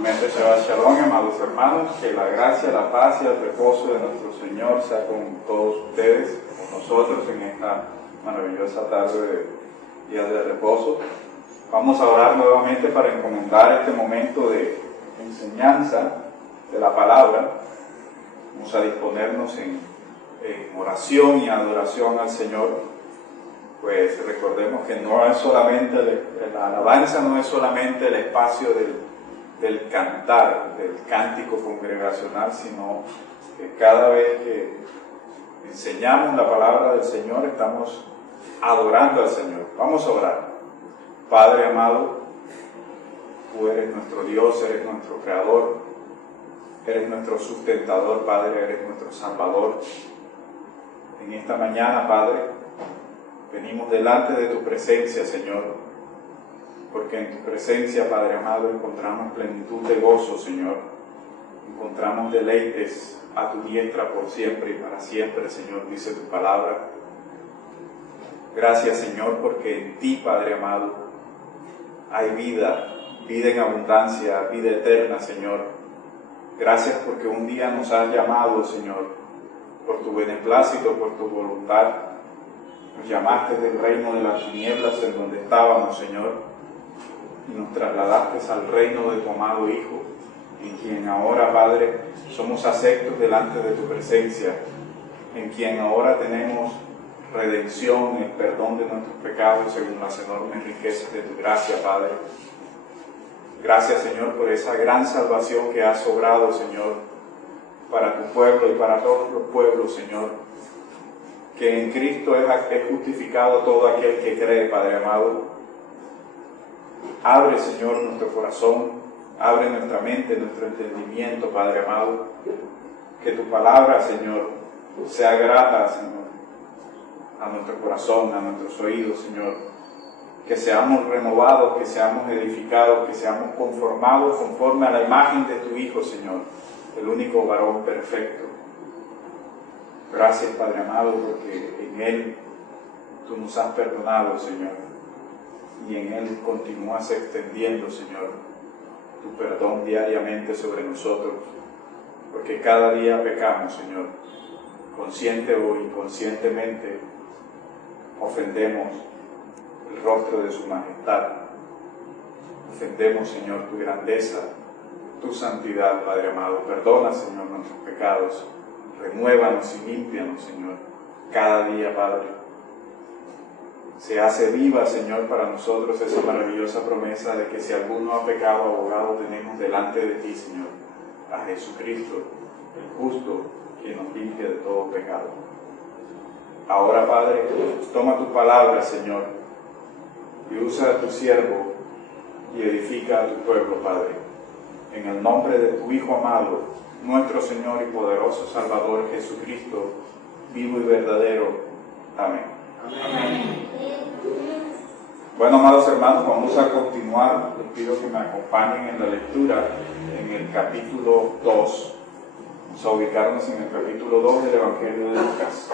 Nuevamente Shabbat Shalom, amados hermanos, que la gracia, la paz y el reposo de nuestro Señor sea con todos ustedes, con nosotros en esta maravillosa tarde de día de reposo. Vamos a orar nuevamente para encomendar este momento de enseñanza de la palabra. Vamos a disponernos en oración y adoración al Señor. Pues recordemos que no es solamente la alabanza, no es solamente el espacio del cantar, del cántico congregacional, sino que cada vez que enseñamos la palabra del Señor estamos adorando al Señor. Vamos a orar. Padre amado, tú eres nuestro Dios, eres nuestro Creador, eres nuestro sustentador, Padre, eres nuestro Salvador. En esta mañana, Padre, venimos delante de tu presencia, Señor, porque en tu presencia, Padre amado, encontramos plenitud de gozo, Señor. Encontramos deleites a tu diestra por siempre y para siempre, Señor, dice tu palabra. Gracias, Señor, porque en ti, Padre amado, hay vida en abundancia, vida eterna, Señor. Gracias porque un día nos has llamado, Señor, por tu beneplácito, por tu voluntad. Nos llamaste del reino de las tinieblas en donde estábamos, Señor, y nos trasladaste al reino de tu amado Hijo, en quien ahora, Padre, somos aceptos delante de tu presencia, en quien ahora tenemos redención, el perdón de nuestros pecados según las enormes riquezas de tu gracia, Padre. Gracias, Señor, por esa gran salvación que has obrado, Señor, para tu pueblo y para todos los pueblos, Señor. Que en Cristo es justificado todo aquel que cree, Padre amado. Abre, Señor, nuestro corazón, abre nuestra mente, nuestro entendimiento, Padre amado. Que tu palabra, Señor, sea grata, Señor, a nuestro corazón, a nuestros oídos, Señor. Que seamos renovados, que seamos edificados, que seamos conformados conforme a la imagen de tu Hijo, Señor, el único varón perfecto. Gracias, Padre amado, porque en Él tú nos has perdonado, Señor, y en Él continúas extendiendo, Señor, tu perdón diariamente sobre nosotros, porque cada día pecamos, Señor, consciente o inconscientemente ofendemos el rostro de su majestad, ofendemos, Señor, tu grandeza, tu santidad, Padre amado. Perdona, Señor, nuestros pecados. Renuévanos y límpianos, Señor, cada día, Padre. Se hace viva, Señor, para nosotros esa maravillosa promesa de que si alguno ha pecado, abogado tenemos delante de ti, Señor, a Jesucristo, el justo, quien nos limpia de todo pecado. Ahora, Padre, toma tu palabra, Señor, y usa a tu siervo y edifica a tu pueblo, Padre. En el nombre de tu Hijo amado, nuestro Señor y poderoso Salvador Jesucristo, vivo y verdadero. Amén. Amén. Bueno, amados hermanos, vamos a continuar. Les pido que me acompañen en la lectura en el capítulo 2. Vamos a ubicarnos en el capítulo 2 del Evangelio de Lucas.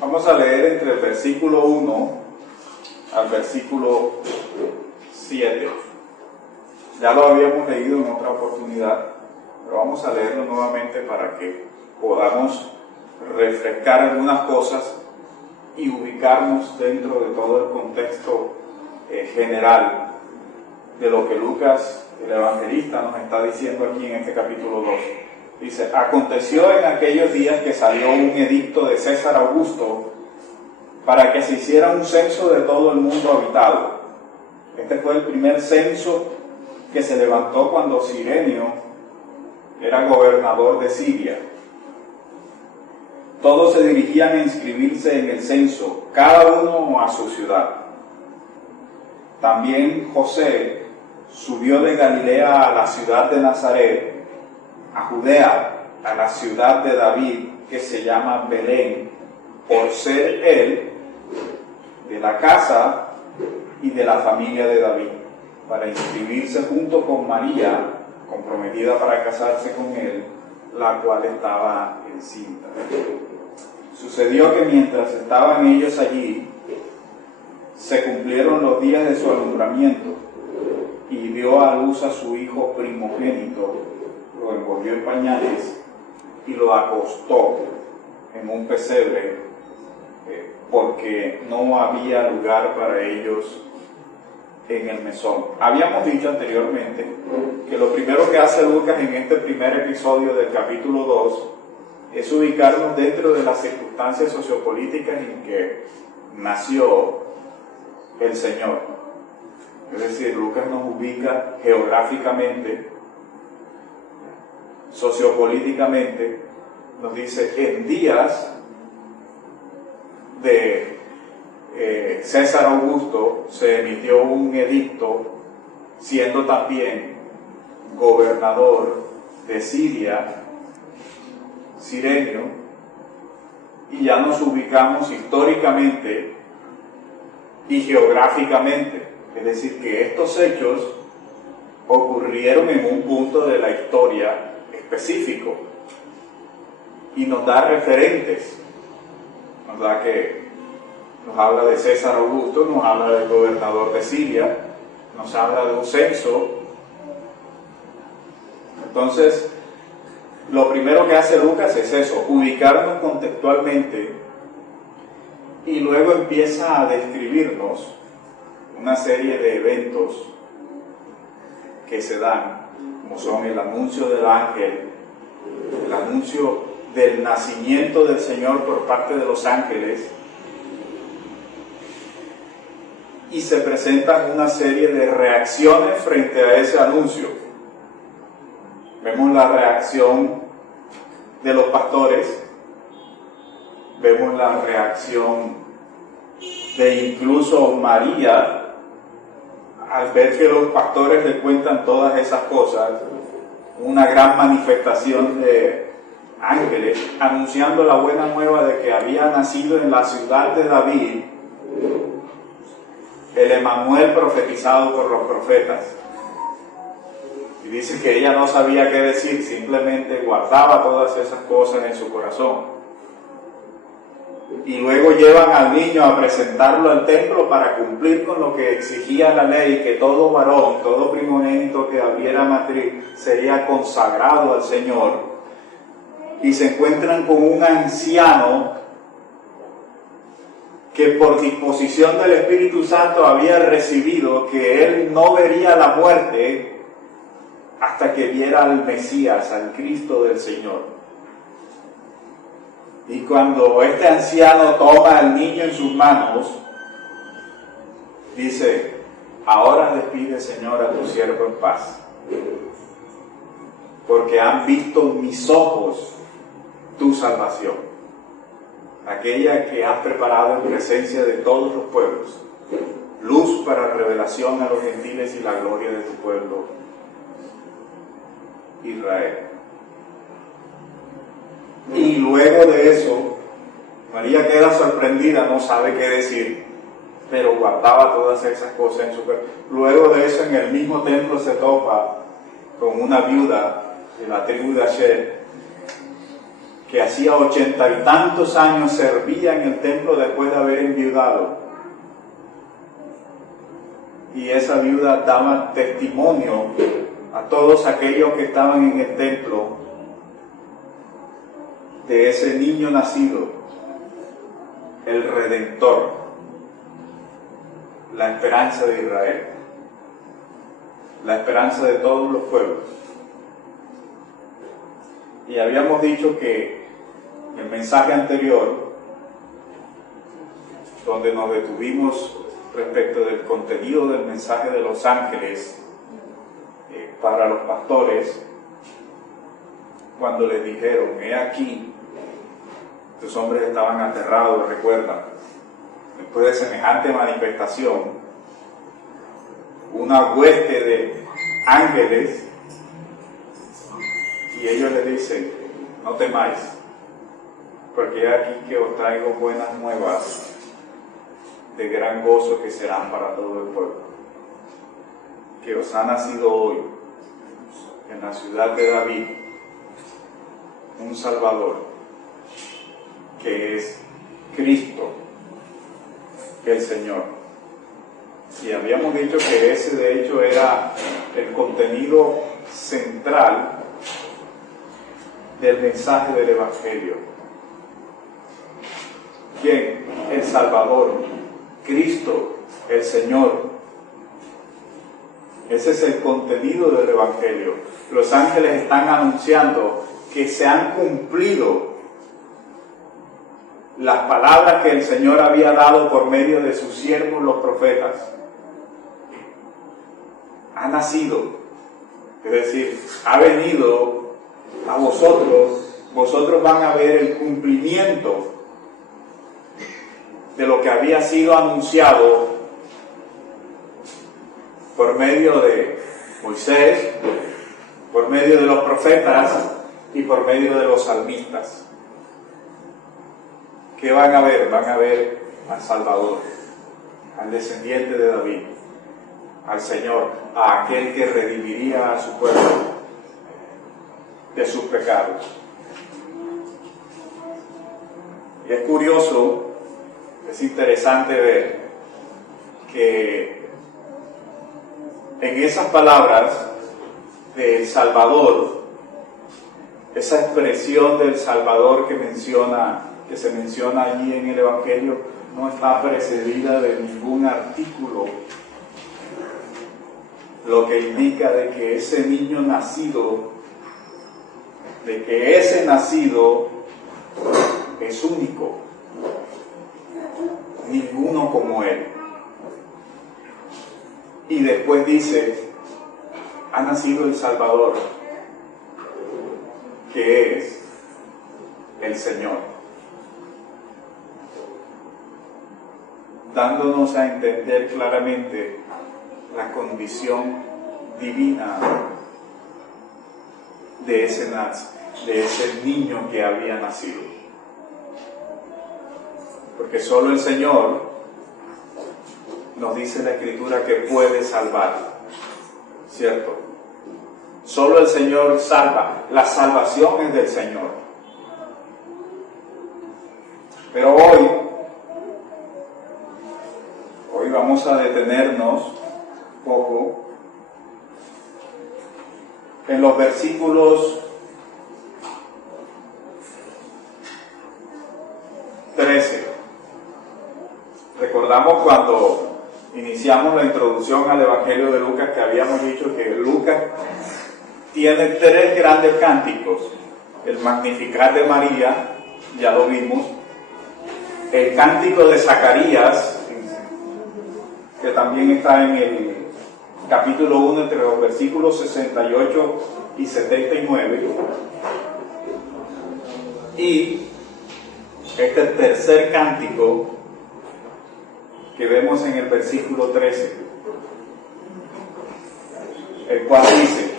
Vamos a leer entre el versículo 1 al versículo 7. Ya lo habíamos leído en otra oportunidad, pero vamos a leerlo nuevamente para que podamos refrescar algunas cosas y ubicarnos dentro de todo el contexto general de lo que Lucas, el evangelista, nos está diciendo aquí en este capítulo 2. Dice: aconteció en aquellos días que salió un edicto de César Augusto para que se hiciera un censo de todo el mundo habitado. Este fue el primer censo que se levantó cuando Cirenio era gobernador de Siria. Todos se dirigían a inscribirse en el censo, cada uno a su ciudad. También José subió de Galilea a la ciudad de Nazaret, a Judea, a la ciudad de David, que se llama Belén, por ser él de la casa y de la familia de David, para inscribirse junto con María, comprometida para casarse con él, la cual estaba encinta. Sucedió que mientras estaban ellos allí, se cumplieron los días de su alumbramiento, y dio a luz a su hijo primogénito, lo envolvió en pañales y lo acostó en un pesebre, porque no había lugar para ellos en el mesón. Habíamos dicho anteriormente que lo primero que hace Lucas en este primer episodio del capítulo 2 es ubicarnos dentro de las circunstancias sociopolíticas en que nació el Señor. Es decir, Lucas nos ubica geográficamente, sociopolíticamente, nos dice en días de César Augusto se emitió un edicto, siendo también gobernador de Siria, Cirenio, y ya nos ubicamos históricamente y geográficamente. Es decir, que estos hechos ocurrieron en un punto de la historia específico y nos da referentes, nos habla de César Augusto, nos habla del gobernador de Siria, nos habla de un censo. Entonces, lo primero que hace Lucas es eso, ubicarnos contextualmente, y luego empieza a describirnos una serie de eventos que se dan, como son el anuncio del ángel, el anuncio del nacimiento del Señor por parte de los ángeles, y se presentan una serie de reacciones frente a ese anuncio. Vemos la reacción de los pastores, vemos la reacción de incluso María, al ver que los pastores le cuentan todas esas cosas, una gran manifestación de ángeles anunciando la buena nueva de que había nacido en la ciudad de David el Emanuel profetizado por los profetas. Y dice que ella no sabía qué decir, simplemente guardaba todas esas cosas en su corazón. Y luego llevan al niño a presentarlo al templo para cumplir con lo que exigía la ley, que todo varón, todo primogénito que abriera matriz sería consagrado al Señor. Y se encuentran con un anciano que por disposición del Espíritu Santo había recibido que él no vería la muerte hasta que viera al Mesías, al Cristo del Señor. Y cuando este anciano toma al niño en sus manos, dice: ahora despide, Señor, a tu siervo en paz, porque han visto mis ojos tu salvación, aquella que has preparado en presencia de todos los pueblos, luz para revelación a los gentiles y la gloria de tu pueblo Israel. Y luego de eso, María queda sorprendida, no sabe qué decir, pero guardaba todas esas cosas en su corazón. Luego de eso, en el mismo templo se topa con una viuda de la tribu de Asher, que hacía 80 y tantos años servía en el templo después de haber enviudado. Y esa viuda daba testimonio a todos aquellos que estaban en el templo de ese niño nacido, el Redentor, la esperanza de Israel, la esperanza de todos los pueblos. Y habíamos dicho que el mensaje anterior, donde nos detuvimos respecto del contenido del mensaje de los ángeles para los pastores, cuando les dijeron: he aquí, estos hombres estaban aterrados, recuerdan, después de semejante manifestación, una hueste de ángeles, y ellos les dicen: no temáis, porque he aquí que os traigo buenas nuevas de gran gozo que serán para todo el pueblo, que os ha nacido hoy en la ciudad de David un Salvador, que es Cristo, el Señor. Y habíamos dicho que ese de hecho era el contenido central del mensaje del Evangelio. ¿Quién? El Salvador, Cristo, el Señor. Ese es el contenido del Evangelio. Los ángeles están anunciando que se han cumplido las palabras que el Señor había dado por medio de sus siervos los profetas. Ha nacido, es decir, ha venido a vosotros van a ver el cumplimiento de lo que había sido anunciado por medio de Moisés, por medio de los profetas y por medio de los salmistas. ¿Qué van a ver? Van a ver al Salvador, al descendiente de David, al Señor, a aquel que redimiría a su pueblo de sus pecados. Y es curioso, es interesante ver que en esas palabras del Salvador, esa expresión del Salvador que se menciona allí en el Evangelio, no está precedida de ningún artículo, lo que indica de que ese niño nacido, de que ese nacido es único, ninguno como él. Y después dice, ha nacido el Salvador, que es el Señor, dándonos a entender claramente la condición divina de ese niño que había nacido. Porque solo el Señor, nos dice la Escritura, que puede salvar, ¿cierto? Solo el Señor salva, la salvación es del Señor. Pero hoy vamos a detenernos un poco en los versículos 13. Recordamos cuando iniciamos la introducción al Evangelio de Lucas que habíamos dicho que Lucas tiene 3 grandes cánticos: el Magnificat de María, ya lo vimos, el cántico de Zacarías, que también está en el capítulo 1 entre los versículos 68 y 79, y este tercer cántico que vemos en el versículo 13, el cual dice: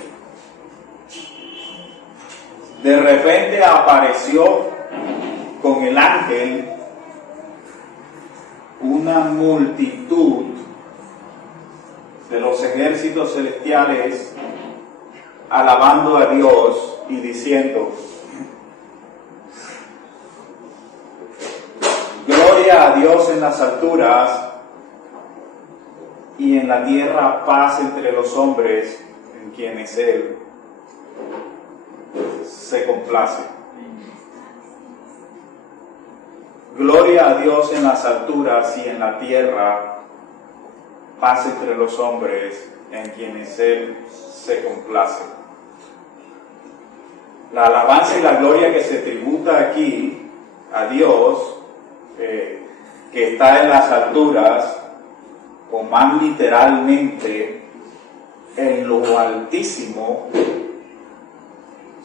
de repente apareció con el ángel una multitud de los ejércitos celestiales alabando a Dios y diciendo: gloria a Dios en las alturas y en la tierra paz entre los hombres en quienes Él se complace. Gloria a Dios en las alturas y en la tierra paz entre los hombres en quienes Él se complace. La alabanza y la gloria que se tributa aquí a Dios, que está en las alturas, o más literalmente en lo altísimo,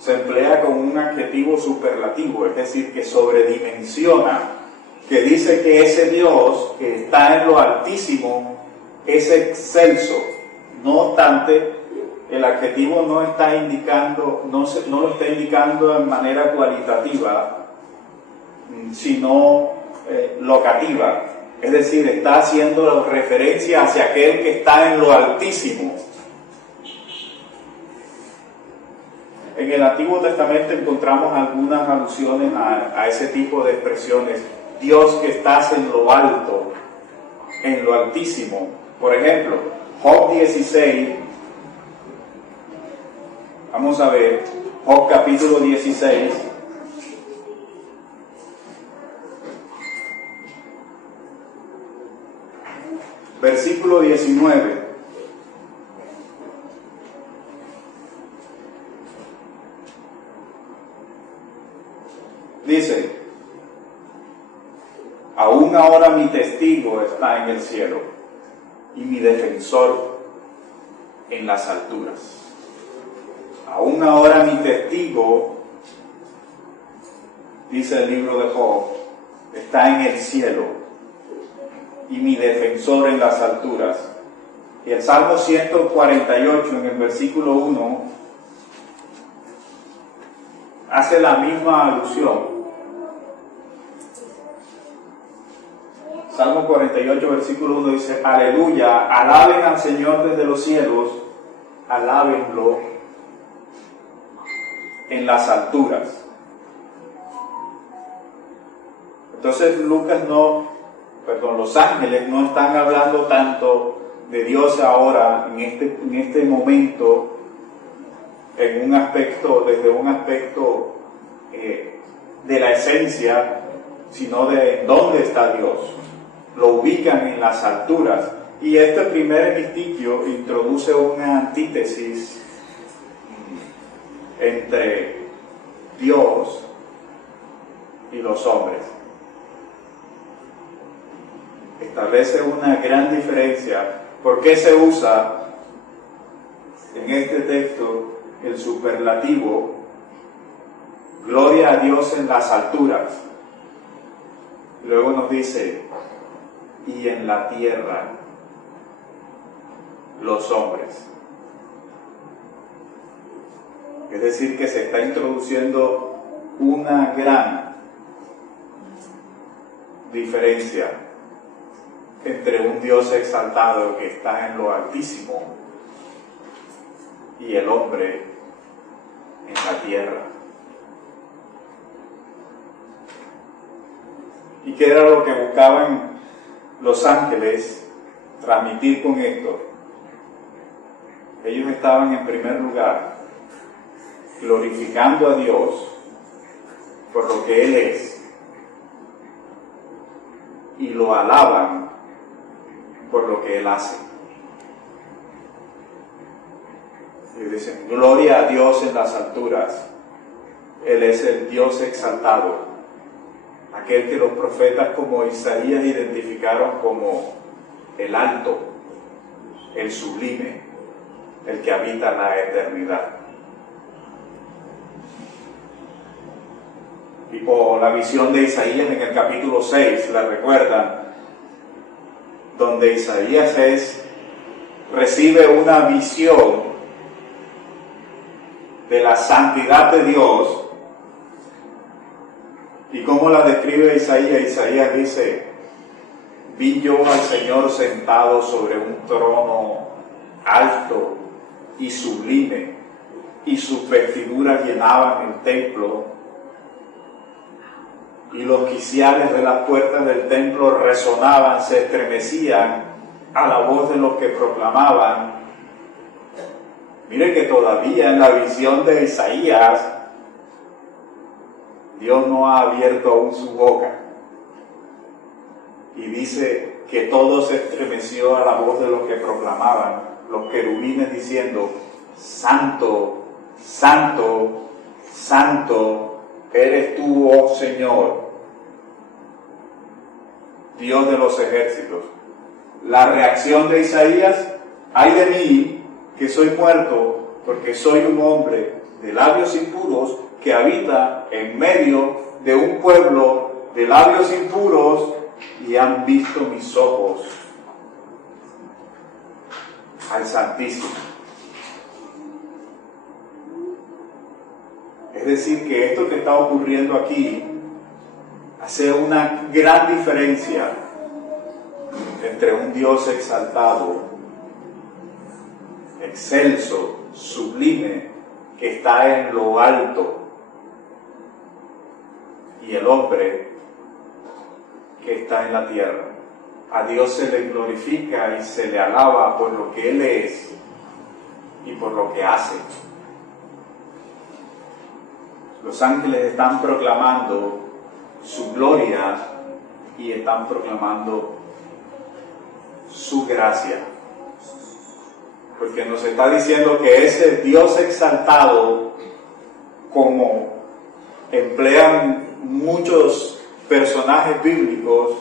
se emplea con un adjetivo superlativo, es decir, que sobredimensiona, que dice que ese Dios que está en lo altísimo es excelso. No obstante, el adjetivo no lo está indicando en manera cualitativa, sino locativa, es decir, está haciendo referencia hacia aquel que está en lo altísimo. en el Antiguo Testamento encontramos algunas alusiones a ese tipo de expresiones. Dios que estás en lo alto, en lo altísimo. Por ejemplo, Job 16, vamos a ver, Job capítulo 16, versículo 19. Dice: aún ahora mi testigo está en el cielo y mi defensor en las alturas. Aún ahora mi testigo, dice el libro de Job, está en el cielo y mi defensor en las alturas. Y el Salmo 148 en el versículo 1 hace la misma alusión. Salmo 48, versículo 1 dice: aleluya, alaben al Señor desde los cielos, alábenlo en las alturas. Entonces los ángeles no están hablando tanto de Dios ahora, en este momento, desde un aspecto de la esencia, sino de dónde está Dios. Lo ubican en las alturas. Y este primer hemistquio introduce una antítesis entre Dios y los hombres. Establece una gran diferencia. ¿Por qué se usa en este texto el superlativo gloria a Dios en las alturas? Luego nos dice: y en la tierra los hombres. Es decir, que se está introduciendo una gran diferencia entre un Dios exaltado que está en lo altísimo y el hombre en la tierra. ¿Y qué era lo que buscaban los ángeles transmitir con esto? Ellos estaban en primer lugar glorificando a Dios por lo que Él es, y lo alaban por lo que Él hace. Y dicen: gloria a Dios en las alturas. Él es el Dios exaltado, aquel que los profetas como Isaías identificaron como el alto, el sublime, el que habita la eternidad. Y por la visión de Isaías en el capítulo 6, ¿la recuerdan? Donde Isaías recibe una visión de la santidad de Dios. ¿Y cómo la describe Isaías? Isaías dice: vi yo al Señor sentado sobre un trono alto y sublime, y sus vestiduras llenaban el templo, y los quiciales de las puertas del templo resonaban, se estremecían a la voz de los que proclamaban. Mire que todavía en la visión de Isaías, Dios no ha abierto aún su boca. Y dice que todo se estremeció a la voz de los que proclamaban, los querubines diciendo: santo, santo, santo eres tú, oh Señor, Dios de los ejércitos. La reacción de Isaías: ay de mí, que soy muerto, porque soy un hombre de labios impuros, que habita en medio de un pueblo de labios impuros, y han visto mis ojos al Santísimo. Es decir, que esto que está ocurriendo aquí hace una gran diferencia entre un Dios exaltado, excelso, sublime, que está en lo alto y el hombre que está en la tierra. A Dios se le glorifica y se le alaba por lo que Él es y por lo que hace. Los ángeles están proclamando su gloria y están proclamando su gracia. Porque nos está diciendo que ese Dios exaltado, como emplean muchos personajes bíblicos,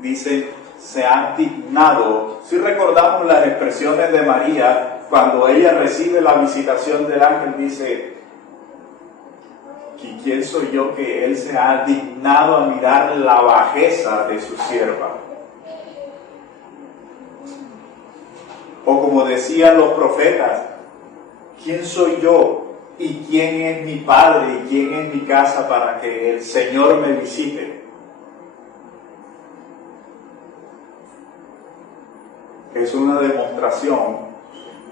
dicen, se ha dignado. Si recordamos las expresiones de María, cuando ella recibe la visitación del ángel, dice, ¿quién soy yo que Él se ha dignado a mirar la bajeza de su sierva? O como decían los profetas, ¿quién soy yo y quién es mi padre y quién es mi casa para que el Señor me visite? Es una demostración.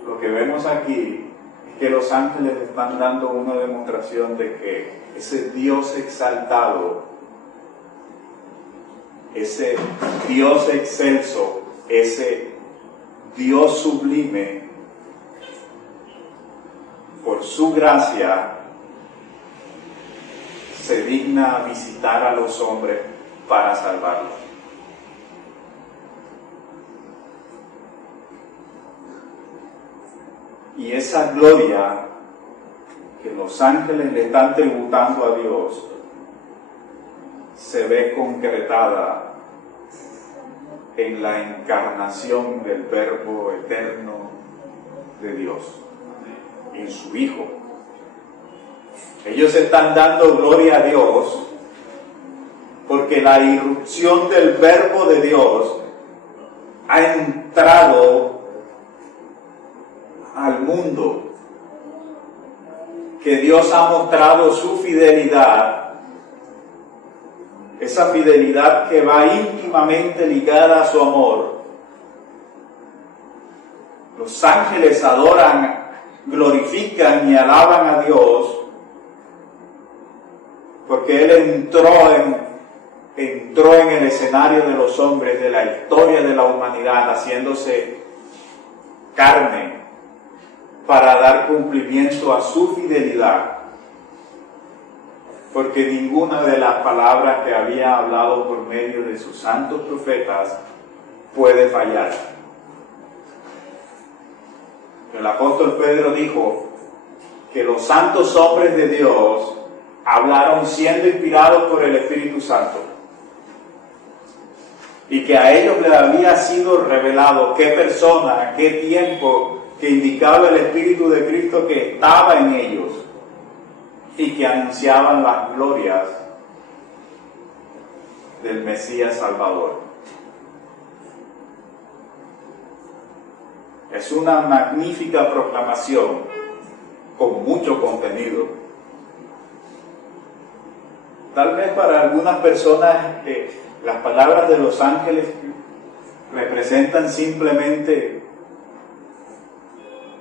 Lo que vemos aquí es que los ángeles están dando una demostración de que ese Dios exaltado, ese Dios excelso, ese Dios sublime, por su gracia, se digna a visitar a los hombres para salvarlos. Y esa gloria que los ángeles le están tributando a Dios se ve concretada en la encarnación del Verbo eterno de Dios, en su Hijo. Ellos están dando gloria a Dios porque la irrupción del Verbo de Dios ha entrado al mundo, que Dios ha mostrado su fidelidad, esa fidelidad que va íntimamente ligada a su amor. Los ángeles adoran, glorifican y alaban a Dios porque Él entró en el escenario de los hombres, de la historia de la humanidad, haciéndose carne para dar cumplimiento a su fidelidad, porque ninguna de las palabras que había hablado por medio de sus santos profetas puede fallar. El apóstol Pedro dijo que los santos hombres de Dios hablaron siendo inspirados por el Espíritu Santo, y que a ellos les había sido revelado qué persona, qué tiempo, que indicaba el Espíritu de Cristo que estaba en ellos y que anunciaban las glorias del Mesías Salvador. Es una magnífica proclamación con mucho contenido. Tal vez para algunas personas las palabras de los ángeles representan simplemente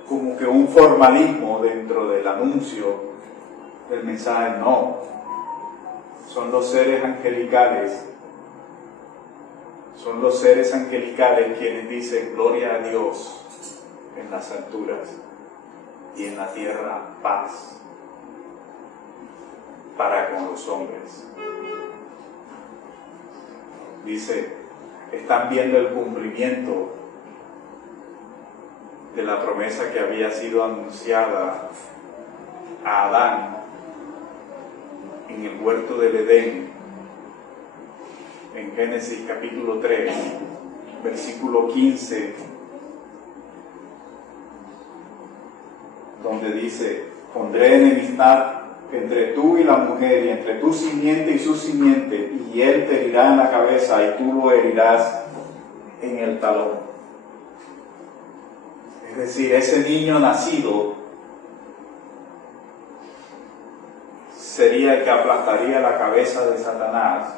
como que un formalismo dentro del anuncio del mensaje. No, son los seres angelicales, quienes dicen gloria a Dios en las alturas y en la tierra paz para con los hombres. Dice, están viendo el cumplimiento de la promesa que había sido anunciada a Adán en el huerto del Edén, en Génesis capítulo 3, versículo 15, donde dice, pondré enemistad entre tú y la mujer, y entre tu simiente y su simiente, y él te herirá en la cabeza y tú lo herirás en el talón. Es decir, ese niño nacido sería el que aplastaría la cabeza de Satanás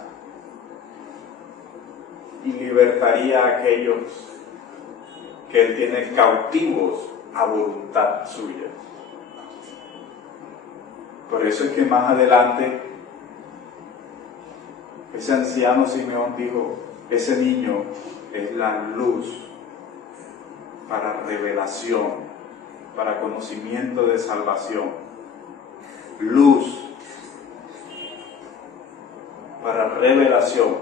y libertaría a aquellos que él tiene cautivos a voluntad suya. Por eso es que más adelante ese anciano Simeón dijo, ese niño es la luz para revelación, para conocimiento de salvación. Luz para revelación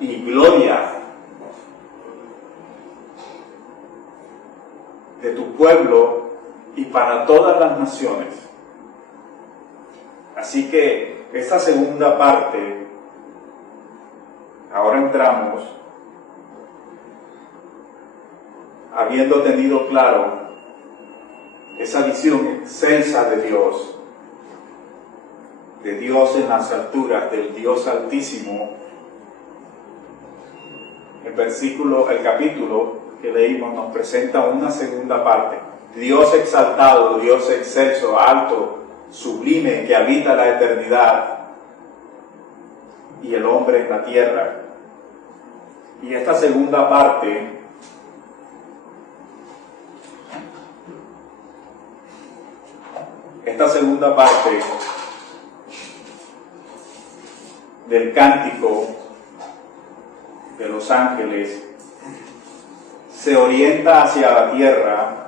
y gloria de tu pueblo y para todas las naciones. Así que esta segunda parte, ahora entramos, habiendo tenido claro esa visión excelsa de Dios en las alturas, del Dios Altísimo. El capítulo que leímos nos presenta una segunda parte. Dios exaltado, Dios excelso, alto, sublime, que habita la eternidad, y el hombre en la tierra. Y esta segunda parte del cántico de los ángeles se orienta hacia la tierra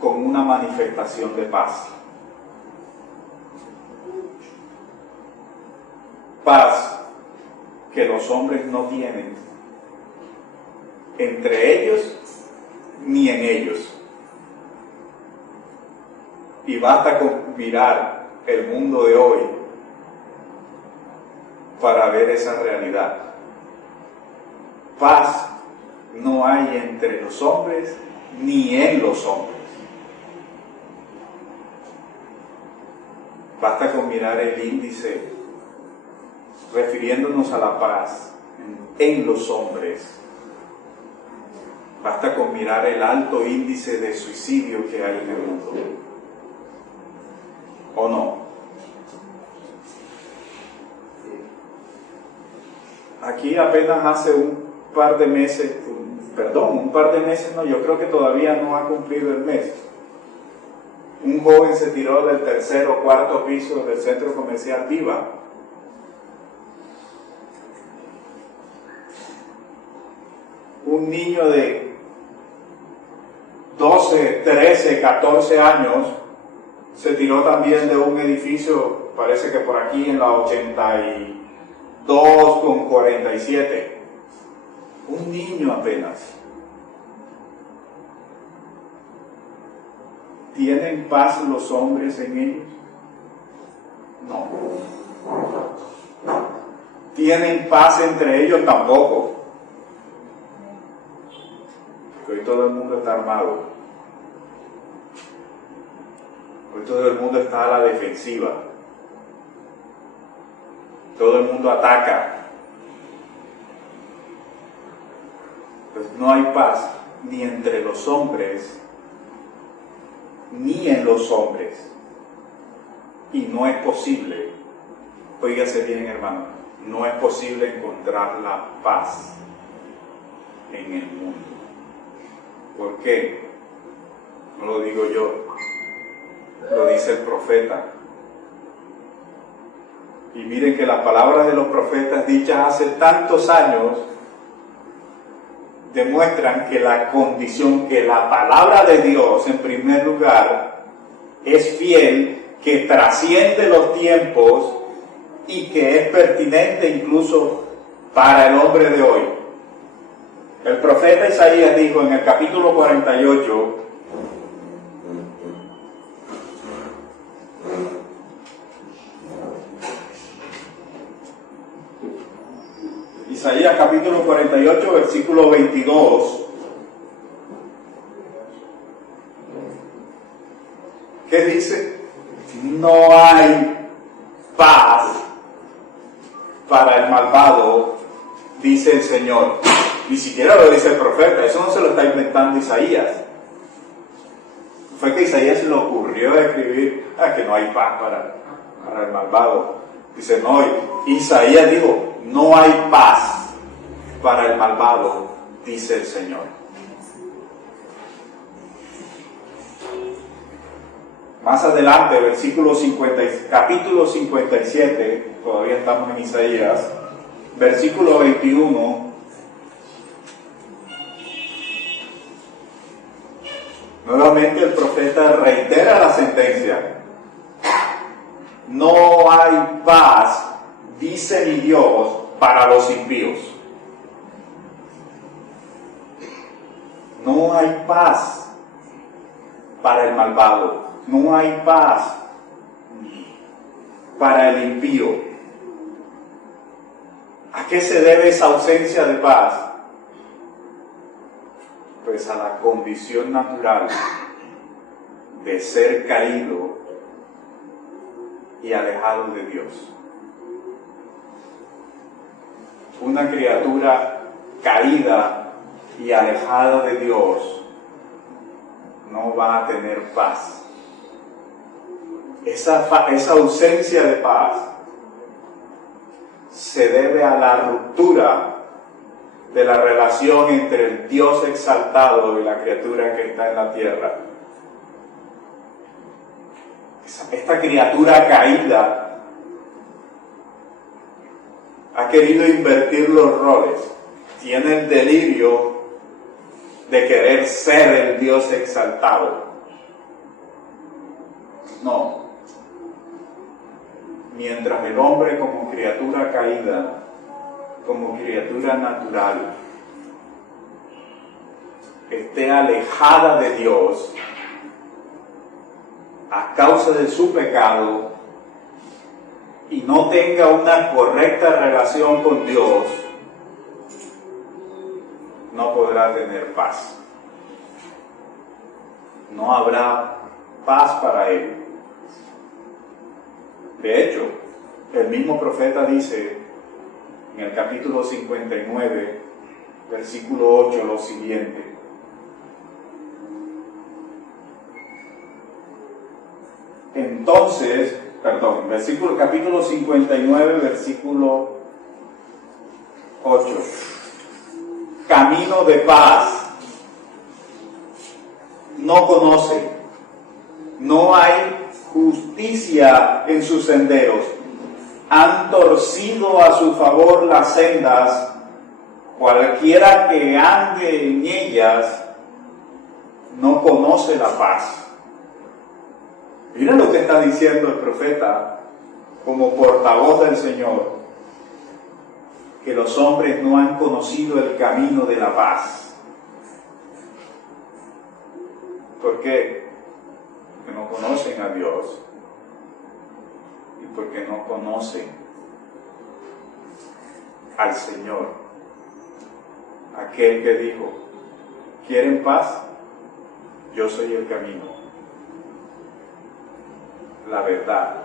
con una manifestación de paz. Paz que los hombres no tienen entre ellos ni en ellos. Y basta con mirar el mundo de hoy para ver esa realidad. Paz no hay entre los hombres ni en los hombres. Basta con mirar el índice, refiriéndonos a la paz en los hombres. Basta con mirar el alto índice de suicidio que hay en el mundo. ¿O no? Aquí apenas hace un par de meses no, yo creo que todavía no ha cumplido el mes. Un joven se tiró del tercer o cuarto piso del centro comercial Viva. Un niño de 12, 13, 14 años se tiró también de un edificio, parece que por aquí en la 82 con 47. Un niño apenas. ¿Tienen paz los hombres en ellos? No. ¿Tienen paz entre ellos? Tampoco. Porque hoy todo el mundo está armado. Hoy todo el mundo está a la defensiva. Todo el mundo ataca. Pues no hay paz ni entre los hombres ni en los hombres. Y no es posible, óigase bien hermano, no es posible encontrar la paz en el mundo. ¿Por qué? No lo digo yo, lo dice el profeta. Y miren que las palabras de los profetas dichas hace tantos años demuestran que la condición, que la palabra de Dios en primer lugar es fiel, que trasciende los tiempos y que es pertinente incluso para el hombre de hoy. El profeta Isaías dijo en el capítulo 48, Isaías capítulo 48, versículo 22. ¿Qué dice? No hay paz para el malvado, dice el Señor. Ni siquiera lo dice el profeta, eso no se lo está inventando Isaías. Fue que Isaías se le ocurrió escribir que no hay paz para el malvado. Dice, no, Isaías dijo, no hay paz para el malvado, dice el Señor. Más adelante, capítulo 57, todavía estamos en Isaías, versículo 21, nuevamente el profeta reitera la sentencia. No hay paz, dice mi Dios, para los impíos. No hay paz para el malvado. No hay paz para el impío. ¿A qué se debe esa ausencia de paz? Pues a la condición natural de ser caído y alejado de Dios. Una criatura caída y alejada de Dios no va a tener paz. Esa ausencia de paz se debe a la ruptura de la relación entre el Dios exaltado y la criatura que está en la tierra. Esta criatura caída ha querido invertir los roles. Tiene el delirio de querer ser el Dios exaltado. No. Mientras el hombre como criatura caída, como criatura natural, esté alejada de Dios a causa de su pecado y no tenga una correcta relación con Dios, no podrá tener paz. No habrá paz para él. De hecho, el mismo profeta dice en el capítulo 59, versículo 8, lo siguiente. Entonces, capítulo 59, versículo 8. Camino de paz no conoce, no hay justicia en sus senderos. Han torcido a su favor las sendas, cualquiera que ande en ellas no conoce la paz. Mira lo que está diciendo el profeta como portavoz del Señor, que los hombres no han conocido el camino de la paz. ¿Por qué? Porque no conocen a Dios y porque no conocen al Señor, aquel que dijo: ¿quieren paz? Yo soy el camino, la verdad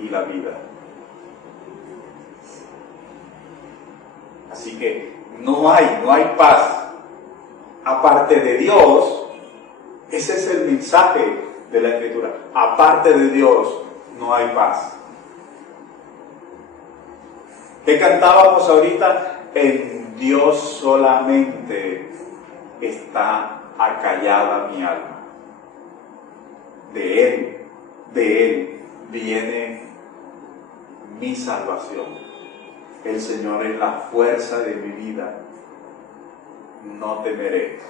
y la vida. Así que no hay paz aparte de Dios. Ese es el mensaje de la Escritura. Aparte de Dios no hay paz. ¿Qué cantábamos ahorita? En Dios solamente está acallada mi alma. De Él viene mi salvación. El Señor es la fuerza de mi vida. No temeré.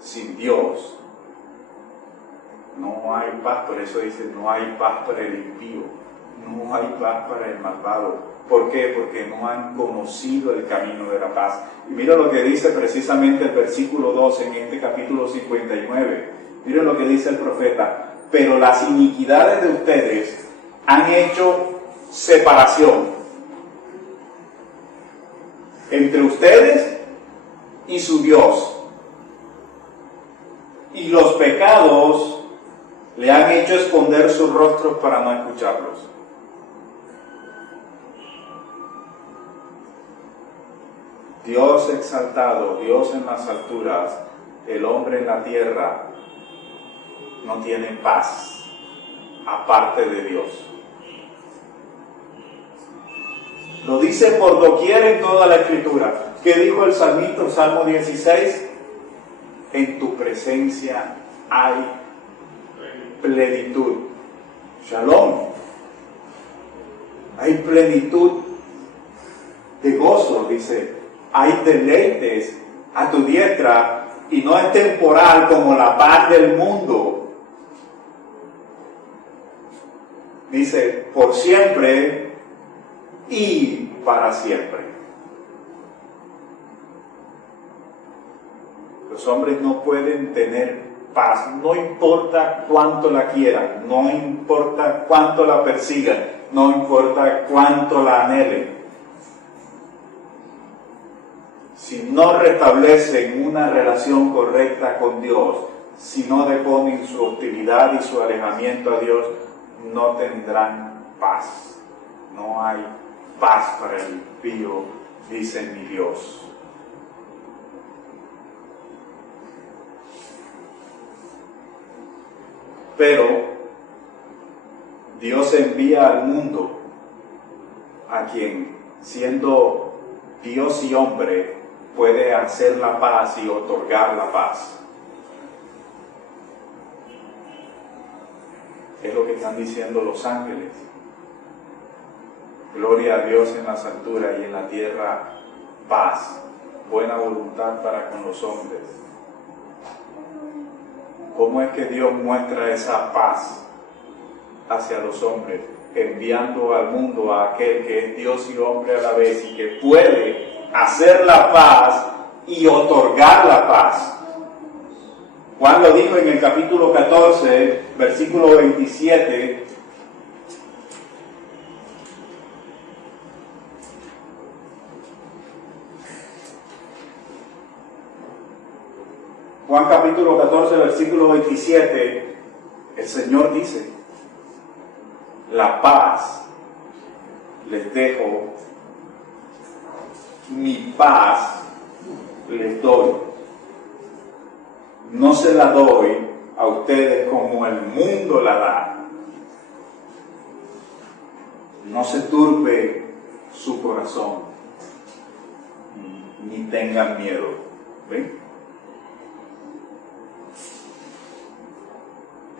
Sin Dios no hay paz. Por eso dice: no hay paz para el impío, no hay paz para el malvado. ¿Por qué? Porque no han conocido el camino de la paz. Y mira lo que dice precisamente el versículo 2 en este capítulo 59. Mira lo que dice el profeta: pero las iniquidades de ustedes han hecho separación entre ustedes y su Dios, y los pecados le han hecho esconder sus rostros para no escucharlos. Dios exaltado, Dios en las alturas, el hombre en la tierra, no tiene paz aparte de Dios. Lo dice por doquier en toda la Escritura. ¿Qué dijo el salmista, Salmo 16? En tu presencia hay plenitud. Shalom. Hay plenitud de gozo, dice. Hay deleites a tu diestra y no es temporal como la paz del mundo. Dice, por siempre y para siempre. Los hombres no pueden tener paz, no importa cuánto la quieran, no importa cuánto la persigan, no importa cuánto la anhelen. Si no restablecen una relación correcta con Dios, si no deponen su hostilidad y su alejamiento a Dios, no tendrán paz. No hay paz para el impío, dice mi Dios. Pero Dios envía al mundo a quien, siendo Dios y hombre, puede hacer la paz y otorgar la paz. Es lo que están diciendo los ángeles. Gloria a Dios en las alturas y en la tierra paz, buena voluntad para con los hombres. ¿Cómo es que Dios muestra esa paz hacia los hombres? Enviando al mundo a aquel que es Dios y hombre a la vez y que puede hacer la paz y otorgar la paz. Juan lo dijo en el capítulo 14, versículo 27. Juan capítulo 14, versículo 27, el Señor dice, la paz les dejo, mi paz les doy. No se la doy a ustedes como el mundo la da. No se turbe su corazón, ni tengan miedo. ¿Ven?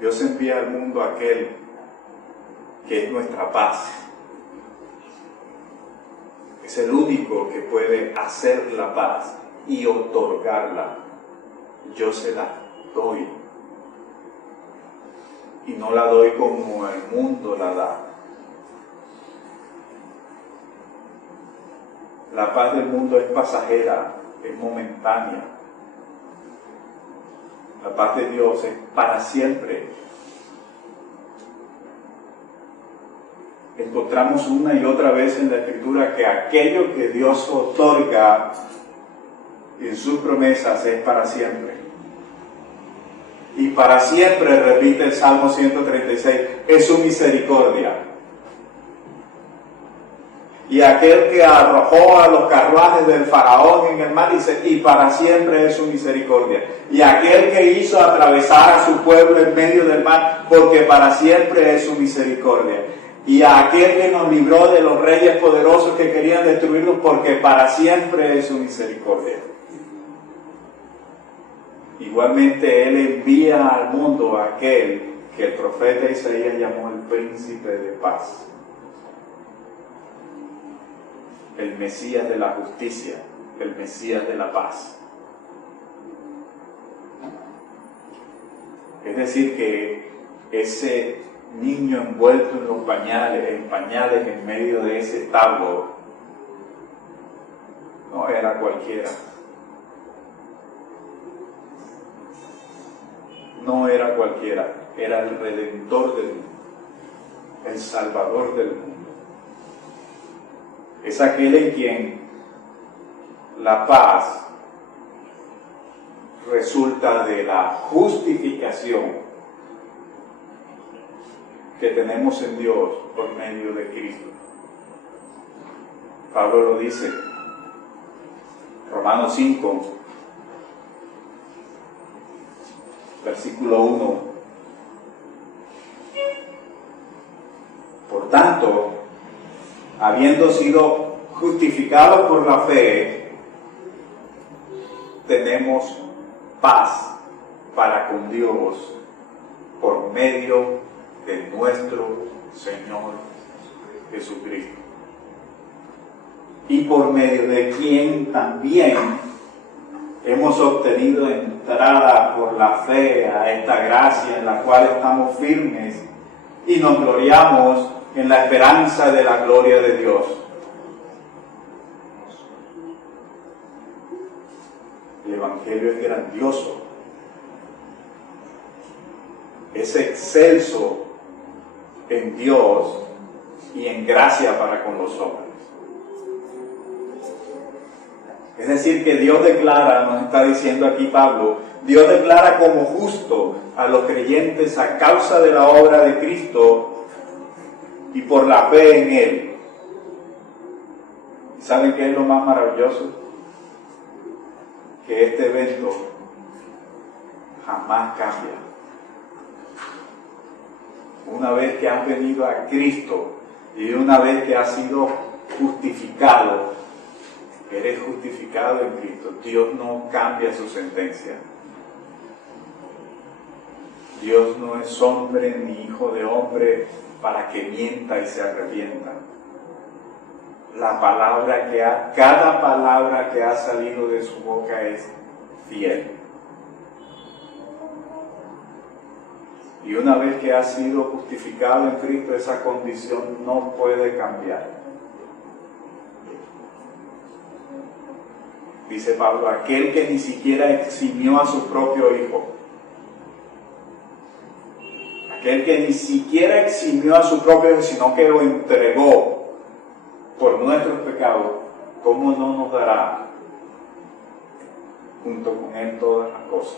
Dios envía al mundo a aquel que es nuestra paz. Es el único que puede hacer la paz y otorgarla. Yo se la doy. Y no la doy como el mundo la da. La paz del mundo es pasajera, es momentánea. La paz de Dios es para siempre. Encontramos una y otra vez en la Escritura que aquello que Dios otorga en sus promesas es para siempre. Y para siempre, repite el Salmo 136, es su misericordia. Y aquel que arrojó a los carruajes del faraón en el mar, dice, y para siempre es su misericordia. Y aquel que hizo atravesar a su pueblo en medio del mar, porque para siempre es su misericordia. Y a aquel que nos libró de los reyes poderosos que querían destruirnos, porque para siempre es su misericordia. Igualmente Él envía al mundo a aquel que el profeta Isaías llamó el príncipe de paz. El Mesías de la justicia, el Mesías de la paz. Es decir, que ese niño envuelto en los pañales, en medio de ese establo, no era cualquiera. No era cualquiera, era el Redentor del mundo, el Salvador del mundo. Es aquel en quien la paz resulta de la justificación que tenemos en Dios por medio de Cristo. Pablo lo dice, Romanos 5, versículo 1. Por tanto, habiendo sido justificados por la fe, tenemos paz para con Dios por medio de nuestro Señor Jesucristo. Y por medio de quien también hemos obtenido entrada por la fe a esta gracia en la cual estamos firmes y nos gloriamos en la esperanza de la gloria de Dios. El Evangelio es grandioso, es excelso en Dios y en gracia para con los hombres. Es decir, que Dios declara, nos está diciendo aquí Pablo, Dios declara como justo a los creyentes a causa de la obra de Cristo y por la fe en Él. ¿Saben qué es lo más maravilloso? Que este evento jamás cambia. Una vez que has venido a Cristo y una vez que has sido justificado, eres justificado en Cristo, Dios no cambia su sentencia. Dios no es hombre ni hijo de hombre para que mienta y se arrepienta. Cada palabra que ha salido de su boca es fiel. Y una vez que has sido justificado en Cristo, esa condición no puede cambiar. Dice Pablo, aquel que ni siquiera eximió a su propio Hijo. Aquel que ni siquiera eximió a su propio Hijo, sino que lo entregó por nuestros pecados, ¿cómo no nos dará junto con Él todas las cosas?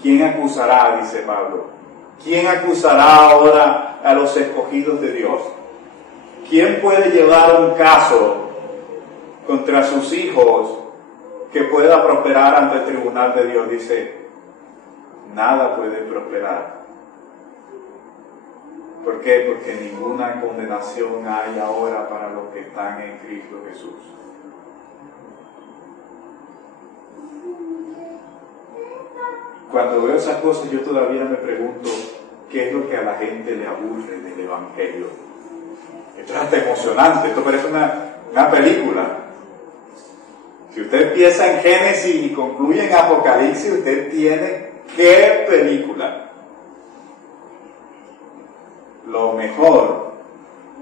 ¿Quién acusará? Dice Pablo. ¿Quién acusará ahora a los escogidos de Dios? ¿Quién puede llevar un caso contra sus hijos que pueda prosperar ante el tribunal de Dios? Dice, nada puede prosperar. ¿Por qué? Porque ninguna condenación hay ahora para los que están en Cristo Jesús. Cuando veo esas cosas, yo todavía me pregunto qué es lo que a la gente le aburre del Evangelio. Esto es hasta emocionante, esto parece una película. Si usted empieza en Génesis y concluye en Apocalipsis, usted tiene qué película. Lo mejor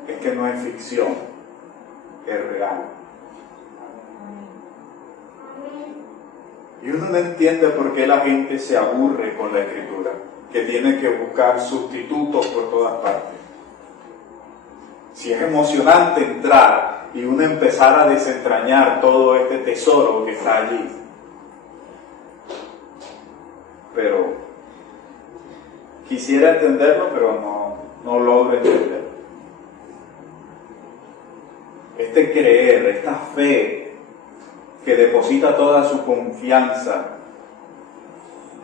es que no es ficción, es real. Y uno no entiende por qué la gente se aburre con la Escritura, que tiene que buscar sustitutos por todas partes. Si es emocionante entrar y uno empezar a desentrañar todo este tesoro que está allí. Pero quisiera entenderlo, pero no logro entenderlo. Este creer, esta fe que deposita toda su confianza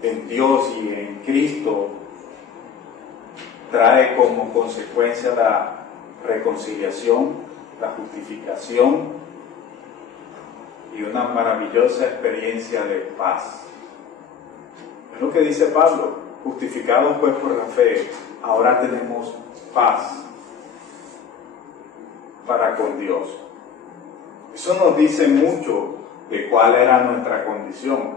en Dios y en Cristo, trae como consecuencia la reconciliación, la justificación y una maravillosa experiencia de paz. Es lo que dice Pablo, justificados pues por la fe, ahora tenemos paz para con Dios. Eso nos dice mucho de cuál era nuestra condición.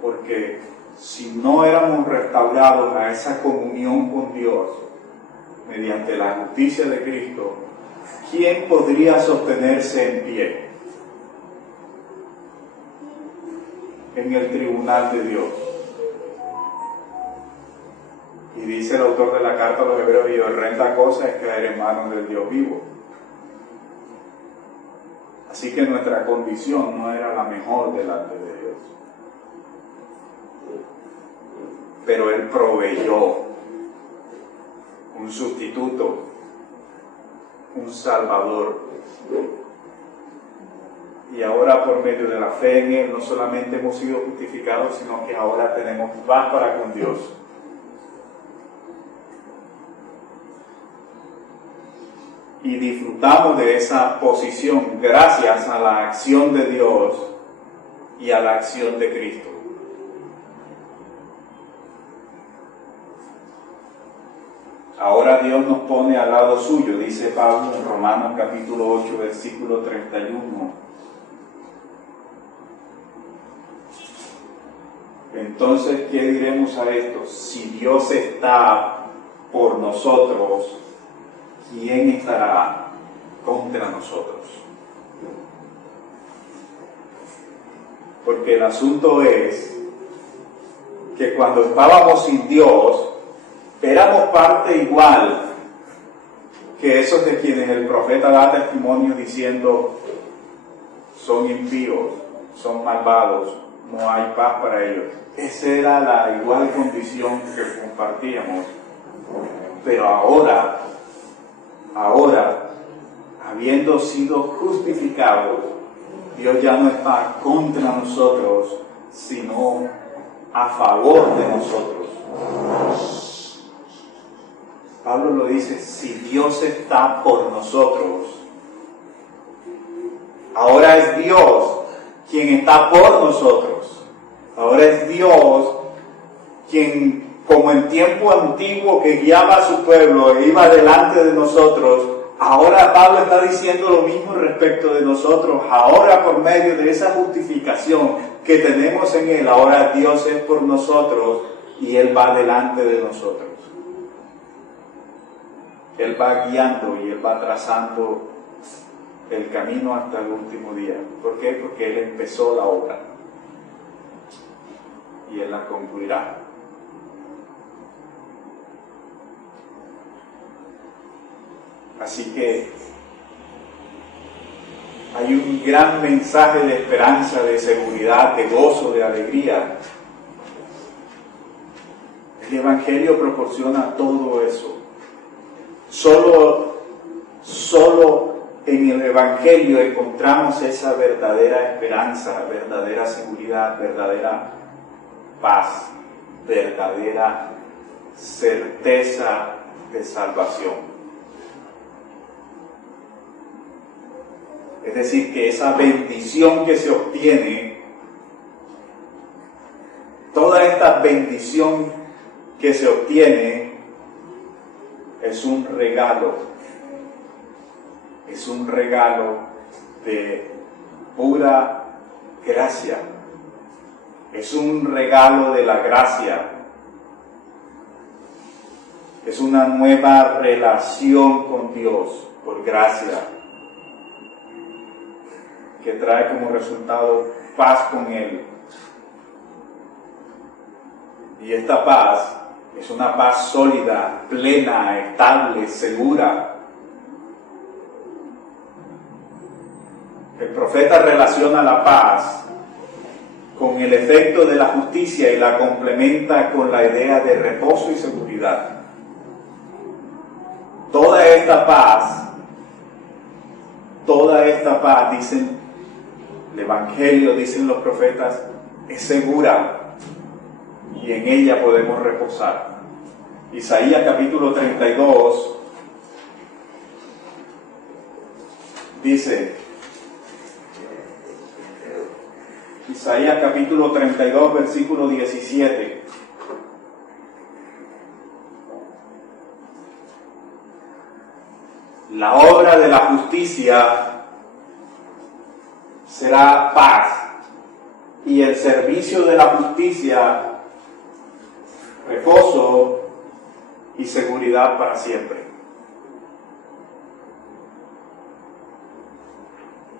Porque si no éramos restaurados a esa comunión con Dios mediante la justicia de Cristo, ¿quién podría sostenerse en pie en el tribunal de Dios? Y dice el autor de la carta a los Hebreos, y horrenda cosa es caer en manos del Dios vivo. Así que nuestra condición no era la mejor delante de Dios. Pero Él proveyó un sustituto, un Salvador. Y ahora por medio de la fe en Él no solamente hemos sido justificados, sino que ahora tenemos paz para con Dios. Y disfrutamos de esa posición gracias a la acción de Dios y a la acción de Cristo. Ahora Dios nos pone al lado suyo, dice Pablo en Romanos capítulo 8, versículo 31. Entonces, ¿qué diremos a esto? Si Dios está por nosotros, ¿quién estará contra nosotros? Porque el asunto es que cuando estábamos sin Dios, éramos parte igual que esos de quienes el profeta da testimonio diciendo son impíos, son malvados, no hay paz para ellos. Esa era la igual condición que compartíamos. Pero ahora, habiendo sido justificados, Dios ya no está contra nosotros, sino a favor de nosotros. Pablo lo dice, si Dios está por nosotros, ahora es Dios quien está por nosotros. Ahora es Dios quien, como en tiempo antiguo que guiaba a su pueblo e iba delante de nosotros, ahora Pablo está diciendo lo mismo respecto de nosotros. Ahora, por medio de esa justificación que tenemos en Él, ahora Dios es por nosotros y Él va delante de nosotros. Él va guiando y Él va trazando el camino hasta el último día. ¿Por qué? Porque Él empezó la obra y Él la concluirá. Así que hay un gran mensaje de esperanza, de seguridad, de gozo, de alegría. El Evangelio proporciona todo eso. Solo en el Evangelio encontramos esa verdadera esperanza, verdadera seguridad, verdadera paz, verdadera certeza de salvación. Es decir, que esa bendición que se obtiene, toda esta bendición que se obtiene, es un regalo de pura gracia, es un regalo de la gracia, es una nueva relación con Dios por gracia, que trae como resultado paz con Él. Y esta paz es una paz sólida, plena, estable, segura. El profeta relaciona la paz con el efecto de la justicia y la complementa con la idea de reposo y seguridad. Toda esta paz, dicen el Evangelio, dicen los profetas, es segura y en ella podemos reposar. Isaías capítulo 32 dice, Isaías capítulo 32 versículo 17, la obra de la justicia será paz y el servicio de la justicia reposo y seguridad para siempre.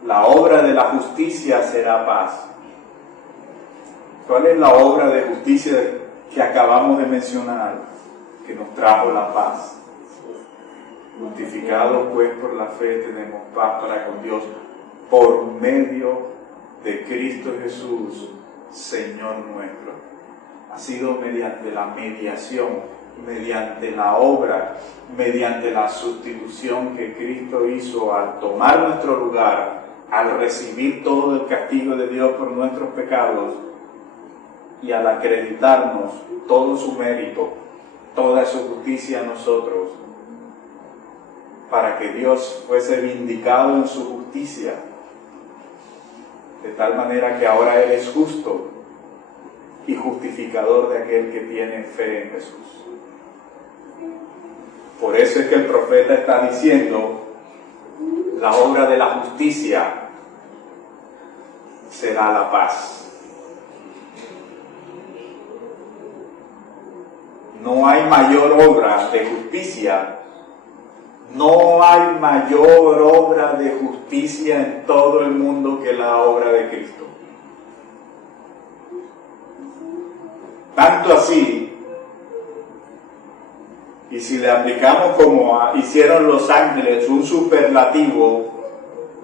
La obra de la justicia será paz. ¿Cuál es la obra de justicia que acabamos de mencionar? Que nos trajo la paz. Justificados pues por la fe tenemos paz para con Dios por medio de Cristo Jesús, Señor nuestro. Ha sido mediante la mediación, mediante la obra, mediante la sustitución que Cristo hizo al tomar nuestro lugar, al recibir todo el castigo de Dios por nuestros pecados y al acreditarnos todo su mérito, toda su justicia a nosotros, para que Dios fuese vindicado en su justicia, de tal manera que ahora Él es justo y justificador de aquel que tiene fe en Jesús. Por eso es que el profeta está diciendo, la obra de la justicia será la paz. No hay mayor obra de justicia, no hay mayor obra de justicia en todo el mundo que la obra de Cristo. Tanto así, y si le aplicamos como hicieron los ángeles un superlativo,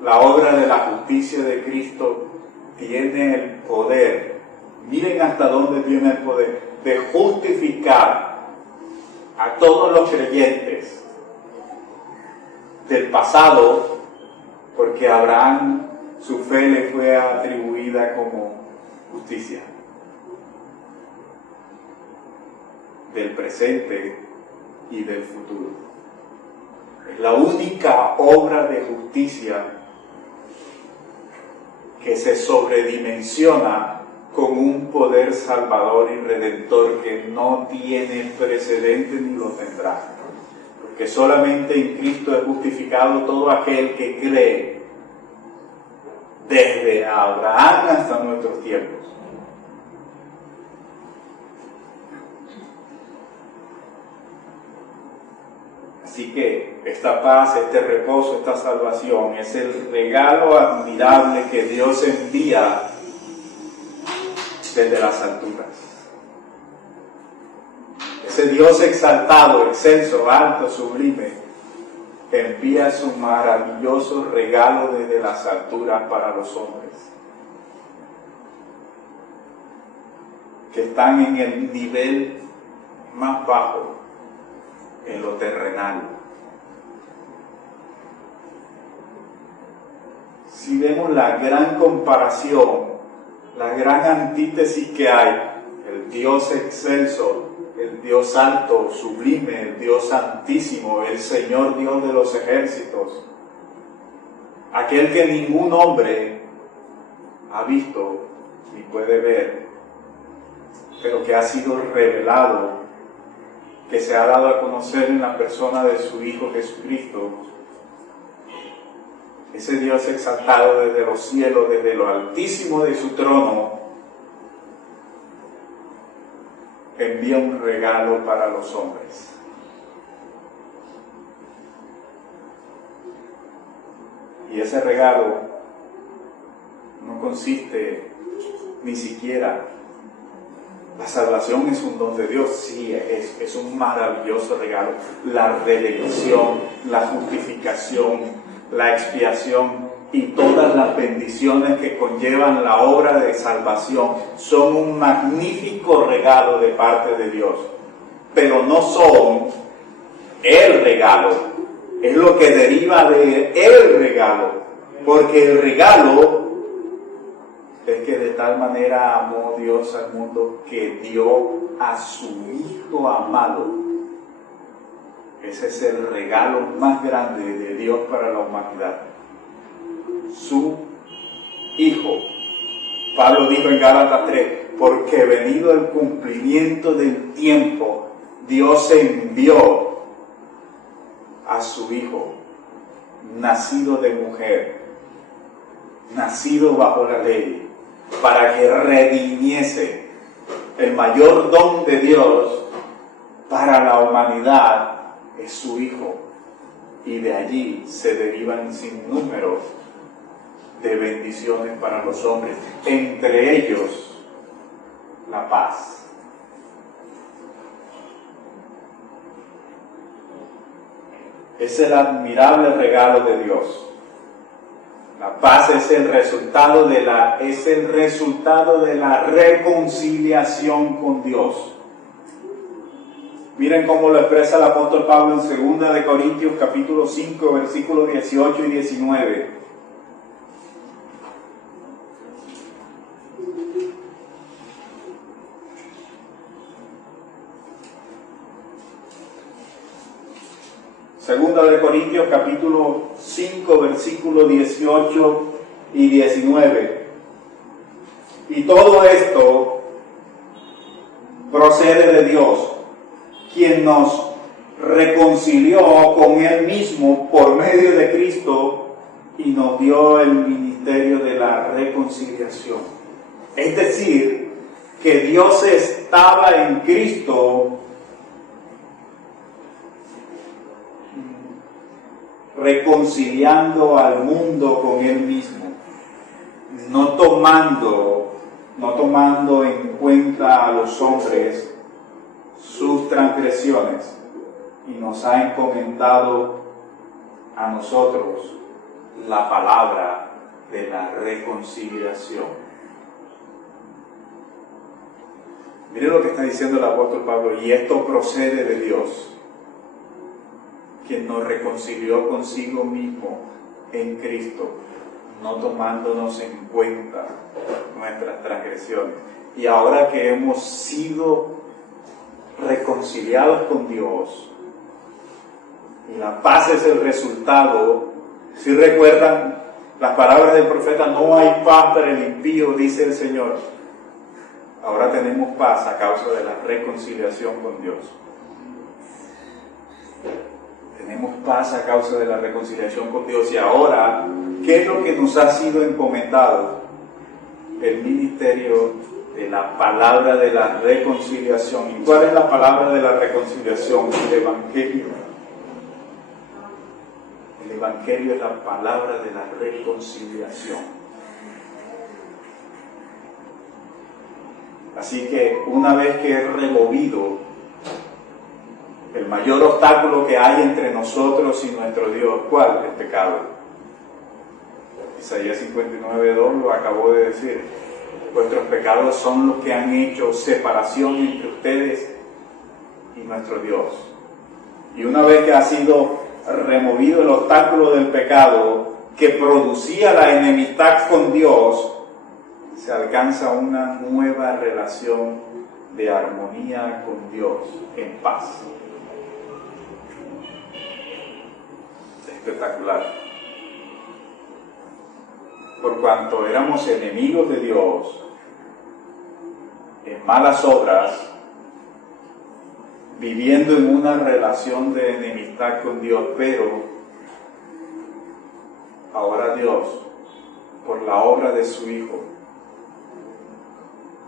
la obra de la justicia de Cristo tiene el poder, miren hasta dónde tiene el poder, de justificar a todos los creyentes del pasado, porque a Abraham su fe le fue atribuida como justicia, del presente y del futuro. Es la única obra de justicia que se sobredimensiona con un poder salvador y redentor que no tiene precedente ni lo tendrá. Porque solamente en Cristo es justificado todo aquel que cree, desde Abraham hasta nuestros tiempos. Así que esta paz, este reposo, esta salvación es el regalo admirable que Dios envía desde las alturas. Ese Dios exaltado, excelso, alto, sublime, envía su maravilloso regalo desde las alturas para los hombres que están en el nivel más bajo, en lo terrenal. Si vemos la gran comparación, la gran antítesis que hay, el Dios excelso, el Dios alto, sublime, el Dios santísimo, el Señor Dios de los ejércitos, aquel que ningún hombre ha visto ni puede ver, pero que ha sido revelado, que se ha dado a conocer en la persona de su Hijo Jesucristo. Ese Dios exaltado desde los cielos, desde lo altísimo de su trono, envía un regalo para los hombres. Y ese regalo no consiste ni siquiera, la salvación es un don de Dios, sí, es un maravilloso regalo. La redención, la justificación, la expiación y todas las bendiciones que conllevan la obra de salvación son un magnífico regalo de parte de Dios, pero no son el regalo, es lo que deriva de el regalo, porque el regalo es que de tal manera amó Dios al mundo que dio a su Hijo amado. Ese es el regalo más grande de Dios para la humanidad. Su Hijo. Pablo dijo en Gálatas 3, porque venido el cumplimiento del tiempo, Dios envió a su Hijo, nacido de mujer, nacido bajo la ley, para que redimiese el mayor don de Dios para la humanidad, es su Hijo, y de allí se derivan sin número de bendiciones para los hombres, entre ellos la paz. Es el admirable regalo de Dios. La paz es el resultado de la reconciliación con Dios. Miren cómo lo expresa el apóstol Pablo en 2 de Corintios capítulo 5, versículos 18 y 19. Segunda de Corintios capítulo 5 versículos 18 y 19. Y todo esto procede de Dios, quien nos reconcilió con Él mismo por medio de Cristo y nos dio el ministerio de la reconciliación. Es decir, que Dios estaba en Cristo reconciliando al mundo con Él mismo, no tomando en cuenta a los hombres sus transgresiones, y nos ha encomendado a nosotros la palabra de la reconciliación. Mire lo que está diciendo el apóstol Pablo: y esto procede de Dios, quien nos reconcilió consigo mismo en Cristo, no tomándonos en cuenta nuestras transgresiones. Y ahora que hemos sido reconciliados con Dios, y la paz es el resultado, si recuerdan las palabras del profeta: no hay paz para el impío, dice el Señor. Ahora tenemos paz a causa de la reconciliación con Dios. Tenemos paz a causa de la reconciliación con Dios. Y ahora, ¿qué es lo que nos ha sido encomendado? El ministerio de la palabra de la reconciliación. ¿Y cuál es la palabra de la reconciliación? El Evangelio. El Evangelio es la palabra de la reconciliación. Así que una vez que he removido el mayor obstáculo que hay entre nosotros y nuestro Dios, ¿cuál? El pecado. Isaías 59:2 lo acabó de decir: vuestros pecados son los que han hecho separación entre ustedes y nuestro Dios. Y una vez que ha sido removido el obstáculo del pecado que producía la enemistad con Dios, se alcanza una nueva relación de armonía con Dios, en paz. Espectacular. Por cuanto éramos enemigos de Dios, en malas obras, viviendo en una relación de enemistad con Dios, pero ahora Dios, por la obra de su Hijo,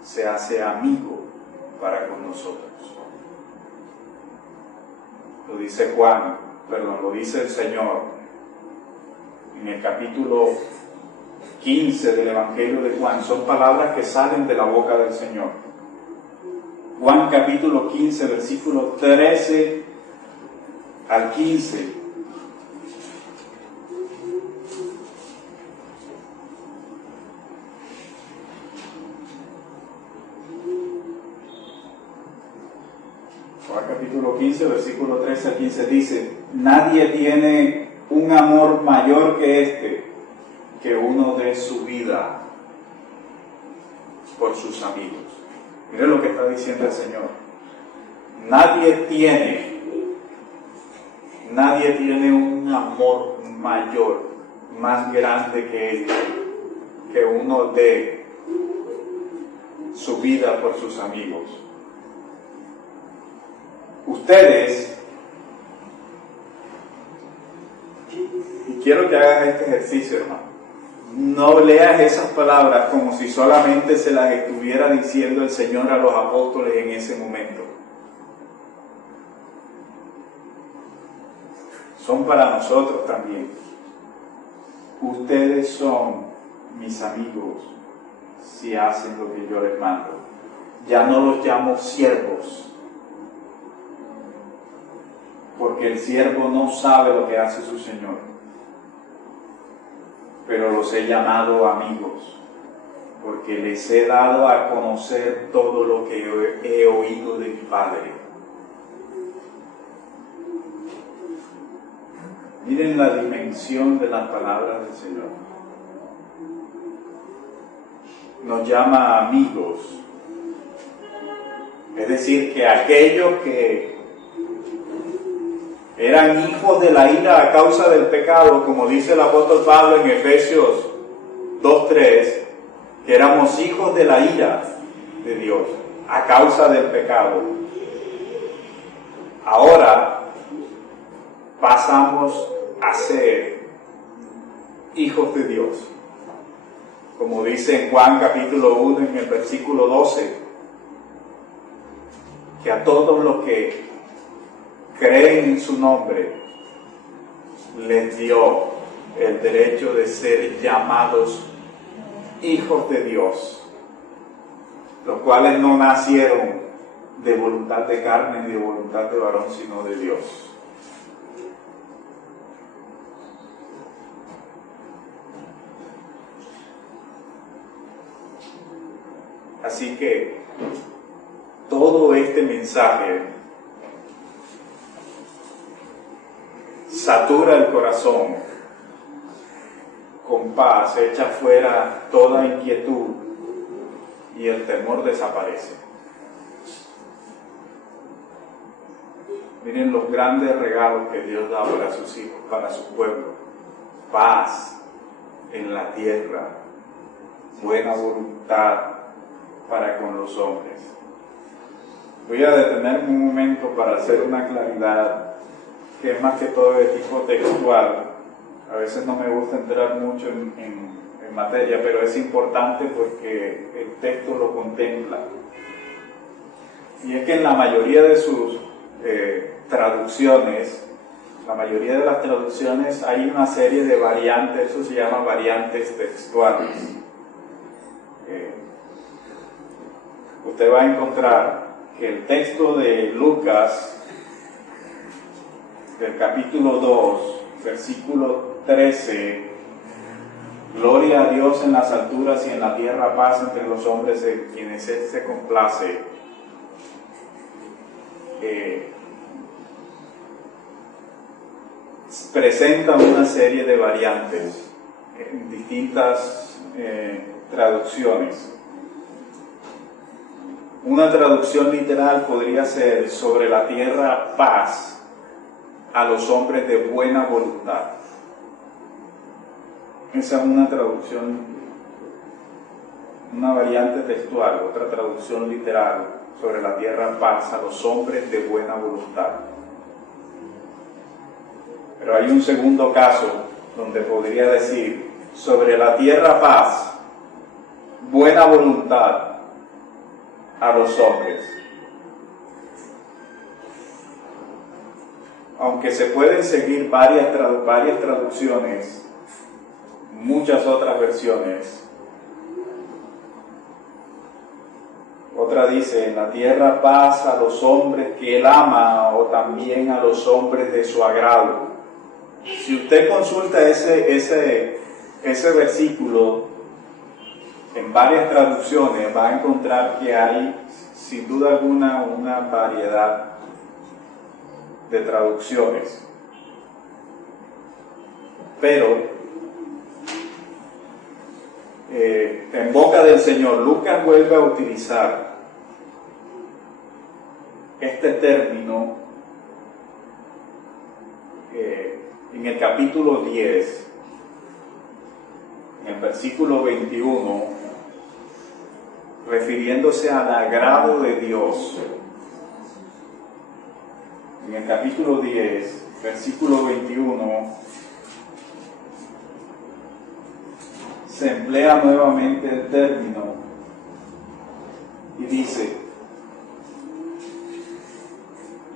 se hace amigo para con nosotros. Lo dice lo dice el Señor en el capítulo 15 del Evangelio de Juan. Son palabras que salen de la boca del Señor. Juan capítulo 15, versículo 13 al 15. Juan capítulo 15, versículo 13 al 15 dice: nadie tiene un amor mayor que este, que uno dé su vida por sus amigos. Mire lo que está diciendo el Señor. Nadie tiene un amor mayor, más grande que este, que uno dé su vida por sus amigos. Ustedes, y quiero que hagas este ejercicio, hermano, no leas esas palabras como si solamente se las estuviera diciendo el Señor a los apóstoles en ese momento. Son para nosotros también. Ustedes son mis amigos si hacen lo que yo les mando. Ya no los llamo siervos, porque el siervo no sabe lo que hace su Señor, pero los he llamado amigos, porque les he dado a conocer todo lo que he oído de mi Padre. Miren la dimensión de las palabras del Señor. Nos llama amigos, es decir, que aquellos que eran hijos de la ira a causa del pecado, como dice el apóstol Pablo en Efesios 2:3, que éramos hijos de la ira de Dios a causa del pecado. Ahora pasamos a ser hijos de Dios. Como dice en Juan capítulo 1 en el versículo 12, que a todos los que creen en su nombre les dio el derecho de ser llamados hijos de Dios, los cuales no nacieron de voluntad de carne ni de voluntad de varón, sino de Dios. Así que todo este mensaje satura el corazón con paz, echa fuera toda inquietud y el temor desaparece. Miren los grandes regalos que Dios da para sus hijos, para su pueblo. Paz en la tierra, buena voluntad para con los hombres. Voy a detenerme un momento para hacer una claridad que es más que todo de tipo textual. A veces no me gusta entrar mucho en materia, pero es importante porque el texto lo contempla. Y es que en la mayoría de sus traducciones, la mayoría de las traducciones hay una serie de variantes, eso se llama variantes textuales. Usted va a encontrar que el texto de Lucas, del capítulo 2, versículo 13, gloria a Dios en las alturas y en la tierra paz entre los hombres en quienes Él se complace. Presenta una serie de variantes en distintas traducciones. Una traducción literal podría ser sobre la tierra paz a los hombres de buena voluntad. Esa es una traducción, una variante textual. Otra traducción literal sobre la tierra paz a los hombres de buena voluntad. Pero hay un segundo caso donde podría decir sobre la tierra paz, buena voluntad a los hombres. Aunque se pueden seguir varias traducciones, muchas otras versiones. Otra dice, en la tierra paz a los hombres que Él ama, o también a los hombres de su agrado. Si usted consulta ese versículo en varias traducciones, va a encontrar que hay, sin duda alguna, una variedad de traducciones. Pero, en boca del Señor, Lucas vuelve a utilizar este término en el capítulo 10, en el versículo 21, refiriéndose al agrado de Dios. En el capítulo 10, versículo 21, se emplea nuevamente el término y dice,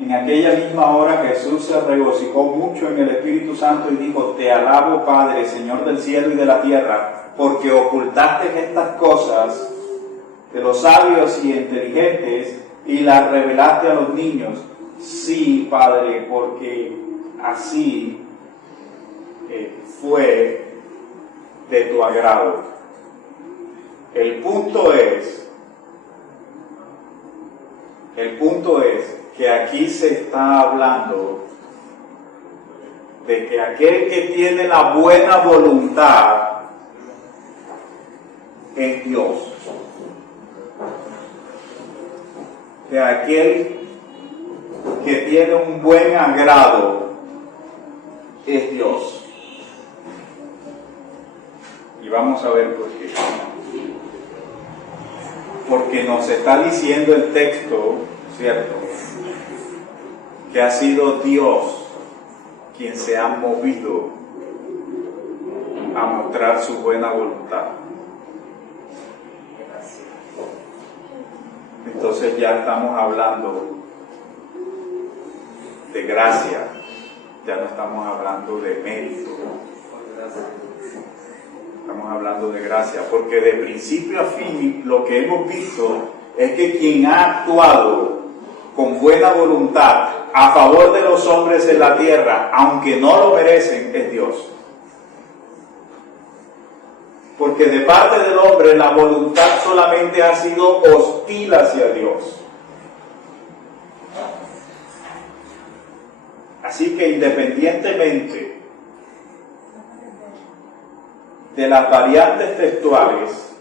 en aquella misma hora Jesús se regocijó mucho en el Espíritu Santo y dijo, te alabo Padre, Señor del cielo y de la tierra, porque ocultaste estas cosas de los sabios y inteligentes y las revelaste a los niños. Sí, Padre, porque así fue de tu agrado. El punto es que aquí se está hablando de que aquel que tiene la buena voluntad es Dios. De aquel que tiene un buen agrado es Dios. Y vamos a ver por qué. Porque nos está diciendo el texto, ¿cierto?, que ha sido Dios quien se ha movido a mostrar su buena voluntad. Entonces ya estamos hablando de gracia, ya no estamos hablando de mérito. Estamos hablando de gracia, porque de principio a fin lo que hemos visto es que quien ha actuado con buena voluntad a favor de los hombres en la tierra, aunque no lo merecen, es Dios. Porque de parte del hombre la voluntad solamente ha sido hostil hacia Dios. Así que independientemente de las variantes textuales,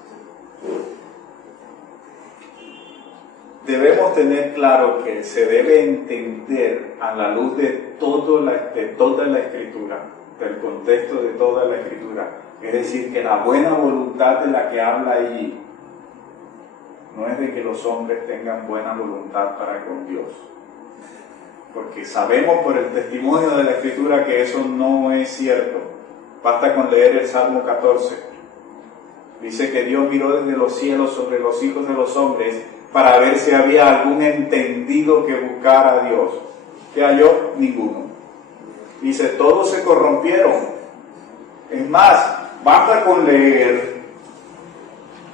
debemos tener claro que se debe entender a la luz de toda la Escritura, del contexto de toda la Escritura. Es decir, que la buena voluntad de la que habla allí no es de que los hombres tengan buena voluntad para con Dios. Porque sabemos por el testimonio de la Escritura que eso no es cierto. Basta con leer el Salmo 14. Dice que Dios miró desde los cielos sobre los hijos de los hombres para ver si había algún entendido que buscara a Dios. ¿Qué halló? Ninguno. Dice, todos se corrompieron. Es más, basta con leer,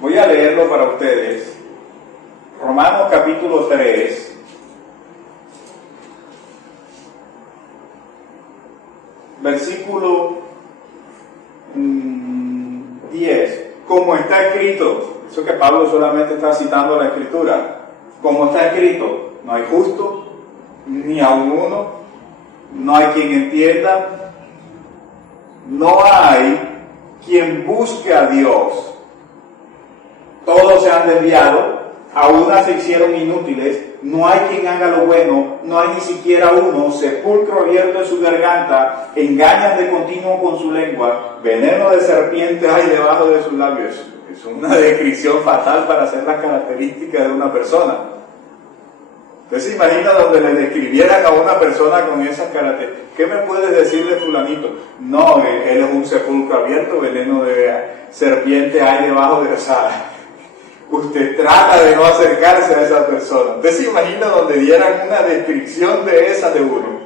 voy a leerlo para ustedes, Romanos capítulo 3, versículo 10, como está escrito. Eso que Pablo solamente está citando la Escritura. Como está escrito, no hay justo, ni aun uno, no hay quien entienda, no hay quien busque a Dios. Todos se han desviado, a unas se hicieron inútiles, no hay quien haga lo bueno, no hay ni siquiera uno, sepulcro abierto en su garganta, engañan de continuo con su lengua, veneno de serpiente hay debajo de sus labios. Es una descripción fatal para hacer las características de una persona. Usted se imagina donde le describieran a una persona con esas características. ¿Qué me puedes decir de fulanito? No, él es un sepulcro abierto, veneno de serpiente hay debajo de la sala. Usted trata de no acercarse a esa persona. Usted se imagina donde dieran una descripción de esa de uno.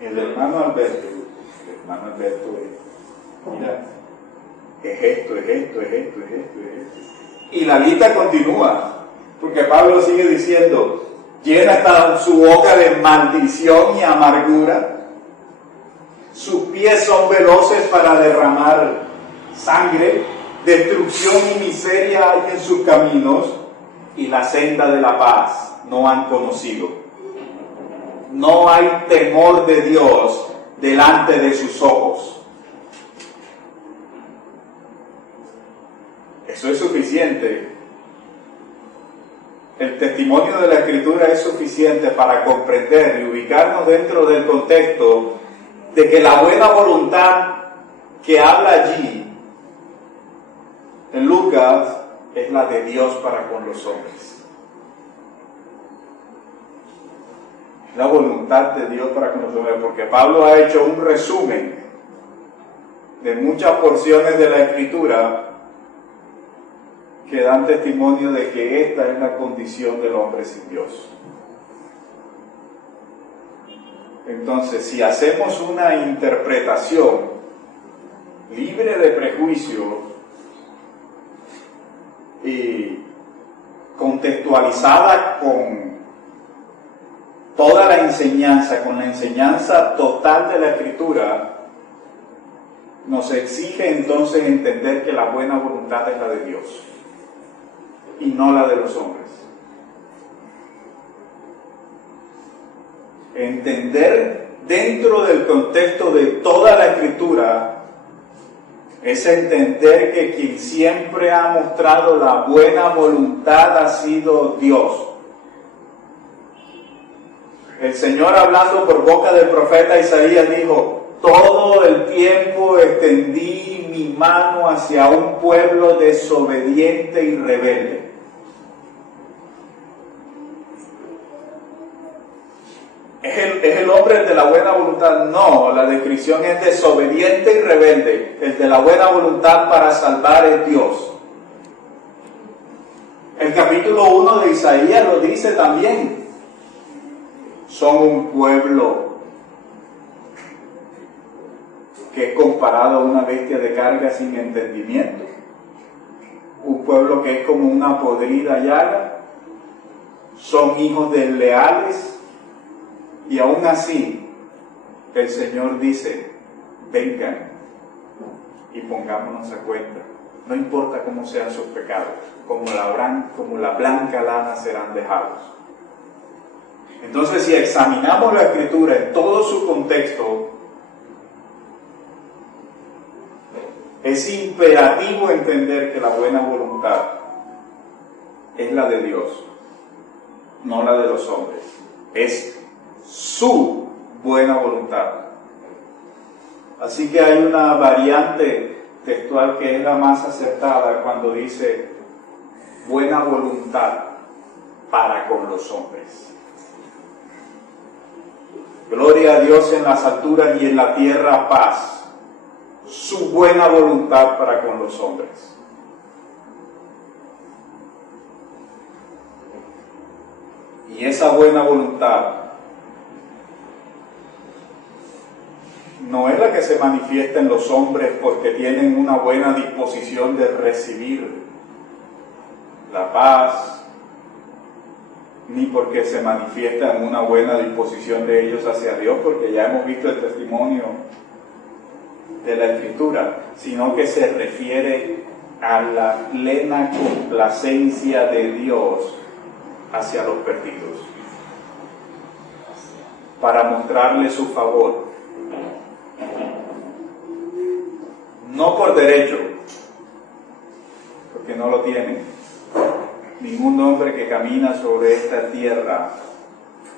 El hermano Alberto mira, es esto. Y la lista continúa, porque Pablo sigue diciendo, llena hasta su boca de maldición y amargura, sus pies son veloces para derramar sangre, destrucción y miseria hay en sus caminos, y la senda de la paz no han conocido. No hay temor de Dios delante de sus ojos. Eso es suficiente. El testimonio de la Escritura es suficiente para comprender y ubicarnos dentro del contexto de que la buena voluntad que habla allí en Lucas es la de Dios para con los hombres. Es la voluntad de Dios para con los hombres, porque Pablo ha hecho un resumen de muchas porciones de la Escritura que dan testimonio de que esta es la condición del hombre sin Dios. Entonces, si hacemos una interpretación libre de prejuicio y contextualizada con toda la enseñanza, con la enseñanza total de la Escritura, nos exige entonces entender que la buena voluntad es la de Dios y no la de los hombres. Entender dentro del contexto de toda la Escritura es entender que quien siempre ha mostrado la buena voluntad ha sido Dios. El Señor, hablando por boca del profeta Isaías, dijo: todo el tiempo extendí mi mano hacia un pueblo desobediente y rebelde. ¿Es el hombre el de la buena voluntad? No, la descripción es desobediente y rebelde. El de la buena voluntad para salvar es Dios. El capítulo 1 de Isaías lo dice también. Son un pueblo que es comparado a una bestia de carga sin entendimiento. Un pueblo que es como una podrida llaga. Son hijos desleales. Y aún así, el Señor dice, vengan y pongámonos a cuenta. No importa cómo sean sus pecados, como la blanca lana serán dejados. Entonces, si examinamos la Escritura en todo su contexto, es imperativo entender que la buena voluntad es la de Dios, no la de los hombres. Es su buena voluntad. Así que hay una variante textual que es la más acertada cuando dice buena voluntad para con los hombres. Gloria a Dios en las alturas y en la tierra paz. Su buena voluntad para con los hombres. Y esa buena voluntad no es la que se manifiesta en los hombres porque tienen una buena disposición de recibir la paz, ni porque se manifiesta en una buena disposición de ellos hacia Dios, porque ya hemos visto el testimonio de la Escritura, sino que se refiere a la plena complacencia de Dios hacia los perdidos, para mostrarle su favor. No por derecho, porque no lo tienen. Ningún hombre que camina sobre esta tierra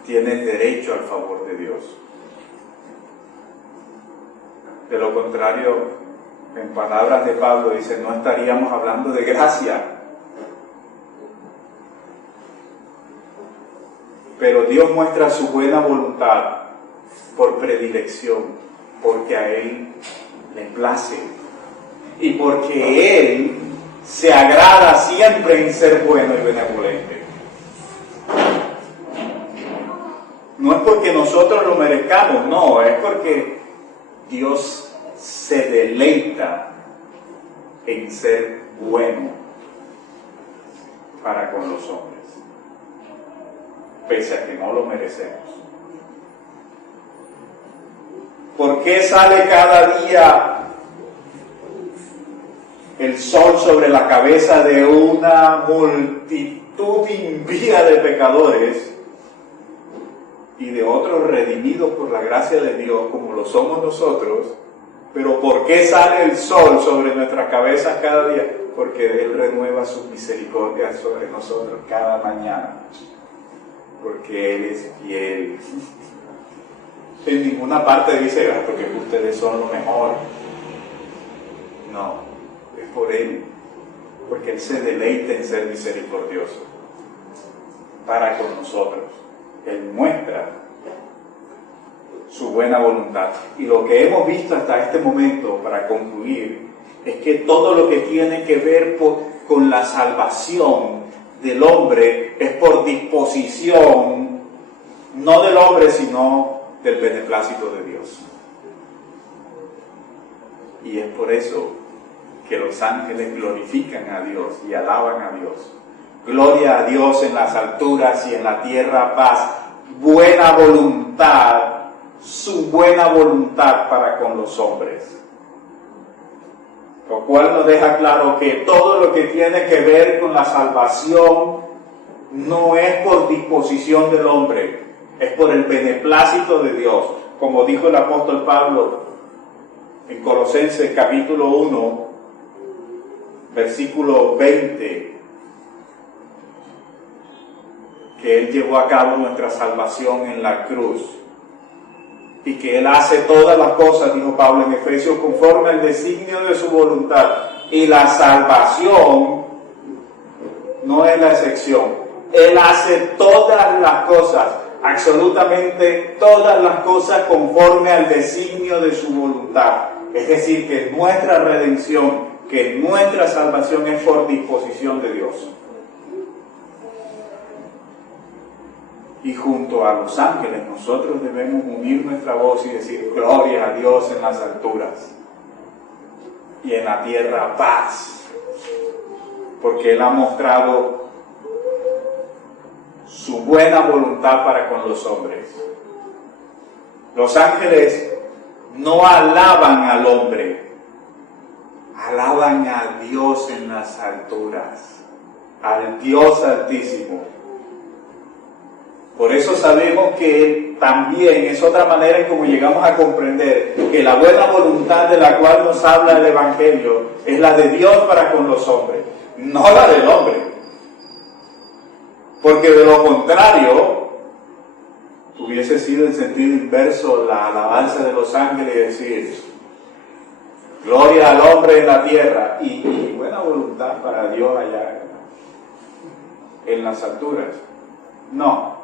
tiene derecho al favor de Dios. De lo contrario, en palabras de Pablo dice, no estaríamos hablando de gracia. Pero Dios muestra su buena voluntad por predilección, porque a Él le place y porque Él se agrada siempre en ser bueno y benevolente. No es porque nosotros lo merezcamos, no, es porque Dios se deleita en ser bueno para con los hombres, pese a que no lo merecemos. ¿Por qué sale cada día el sol sobre la cabeza de una multitud impía de pecadores y de otros redimidos por la gracia de Dios como lo somos nosotros? Pero ¿por qué sale el sol sobre nuestras cabezas cada día? Porque Él renueva sus misericordias sobre nosotros cada mañana, porque Él es fiel. En ninguna parte dice, porque ustedes son lo mejor. No, es por Él, porque Él se deleita en ser misericordioso para con nosotros. Él muestra su buena voluntad. Y lo que hemos visto hasta este momento, para concluir, es que todo lo que tiene que ver con la salvación del hombre es por disposición, no del hombre, sino del beneplácito de Dios. Y es por eso que los ángeles glorifican a Dios y alaban a Dios. Gloria a Dios en las alturas y en la tierra paz, buena voluntad, su buena voluntad para con los hombres. Lo cual nos deja claro que todo lo que tiene que ver con la salvación no es por disposición del hombre, es por el beneplácito de Dios. Como dijo el apóstol Pablo en Colosenses capítulo 1, versículo 20, que Él llevó a cabo nuestra salvación en la cruz y que Él hace todas las cosas, dijo Pablo en Efesios, conforme al designio de su voluntad. Y la salvación no es la excepción. Él hace todas las cosas absolutamente todas las cosas conforme al designio de su voluntad. Es decir, que nuestra redención, que nuestra salvación es por disposición de Dios. Y junto a los ángeles nosotros debemos unir nuestra voz y decir: gloria a Dios en las alturas y en la tierra paz, porque Él ha mostrado su buena voluntad para con los hombres. Los ángeles no alaban al hombre, alaban a Dios en las alturas, al Dios Altísimo. Por eso sabemos que también es otra manera en cómo llegamos a comprender que la buena voluntad de la cual nos habla el Evangelio es la de Dios para con los hombres, no la del hombre. Porque de lo contrario, hubiese sido en sentido inverso la alabanza de los ángeles y decir: gloria al hombre en la tierra y buena voluntad para Dios allá en las alturas. No.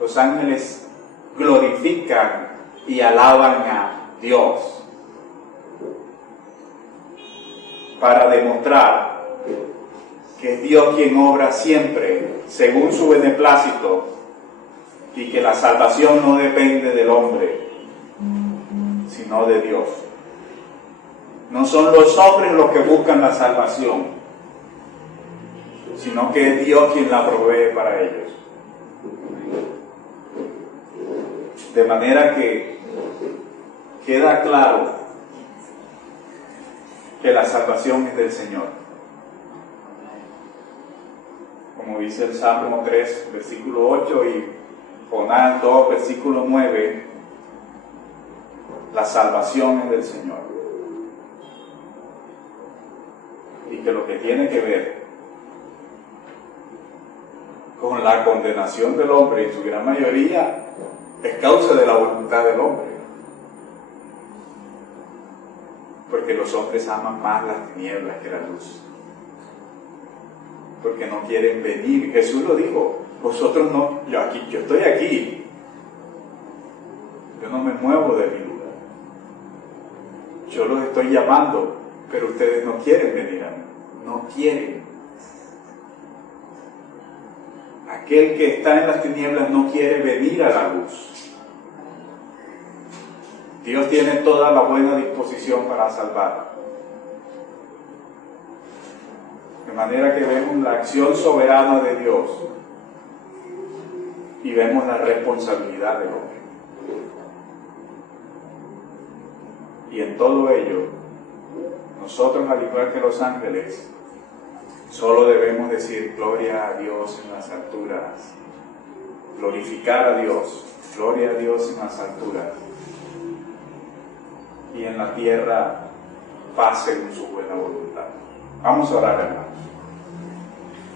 Los ángeles glorifican y alaban a Dios para demostrar que es Dios quien obra siempre según su beneplácito y que la salvación no depende del hombre, sino de Dios. No son los hombres los que buscan la salvación, sino que es Dios quien la provee para ellos. De manera que queda claro que la salvación es del Señor. Como dice el Salmo 3, versículo 8 y Jonás 2, versículo 9, la salvación es del Señor. Y que lo que tiene que ver con la condenación del hombre en su gran mayoría es causa de la voluntad del hombre. Porque los hombres aman más las tinieblas que la luz. Porque no quieren venir. Jesús lo dijo: vosotros no, yo estoy aquí. Yo no me muevo de mi lugar. Yo los estoy llamando, pero ustedes no quieren venir a mí. No quieren. Aquel que está en las tinieblas no quiere venir a la luz. Dios tiene toda la buena disposición para salvar. De manera que vemos la acción soberana de Dios y vemos la responsabilidad del hombre. Y en todo ello, nosotros, al igual que los ángeles, solo debemos decir: gloria a Dios en las alturas, glorificar a Dios, gloria a Dios en las alturas, y en la tierra paz según su buena voluntad. Vamos a orar, hermanos.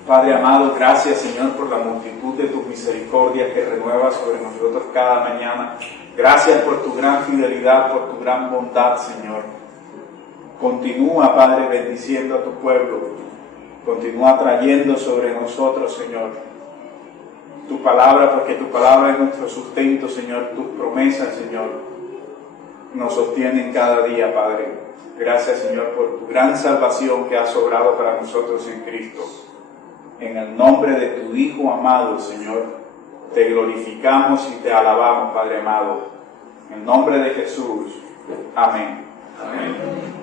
Padre amado, gracias, Señor, por la multitud de tus misericordias que renuevas sobre nosotros cada mañana. Gracias por tu gran fidelidad, por tu gran bondad, Señor. Continúa, Padre, bendiciendo a tu pueblo. Continúa trayendo sobre nosotros, Señor, tu palabra, porque tu palabra es nuestro sustento, Señor. Tus promesas, Señor, nos sostienen cada día, Padre. Gracias, Señor, por tu gran salvación que has obrado para nosotros en Cristo. En el nombre de tu Hijo amado, Señor, te glorificamos y te alabamos, Padre amado. En el nombre de Jesús. Amén. Amén.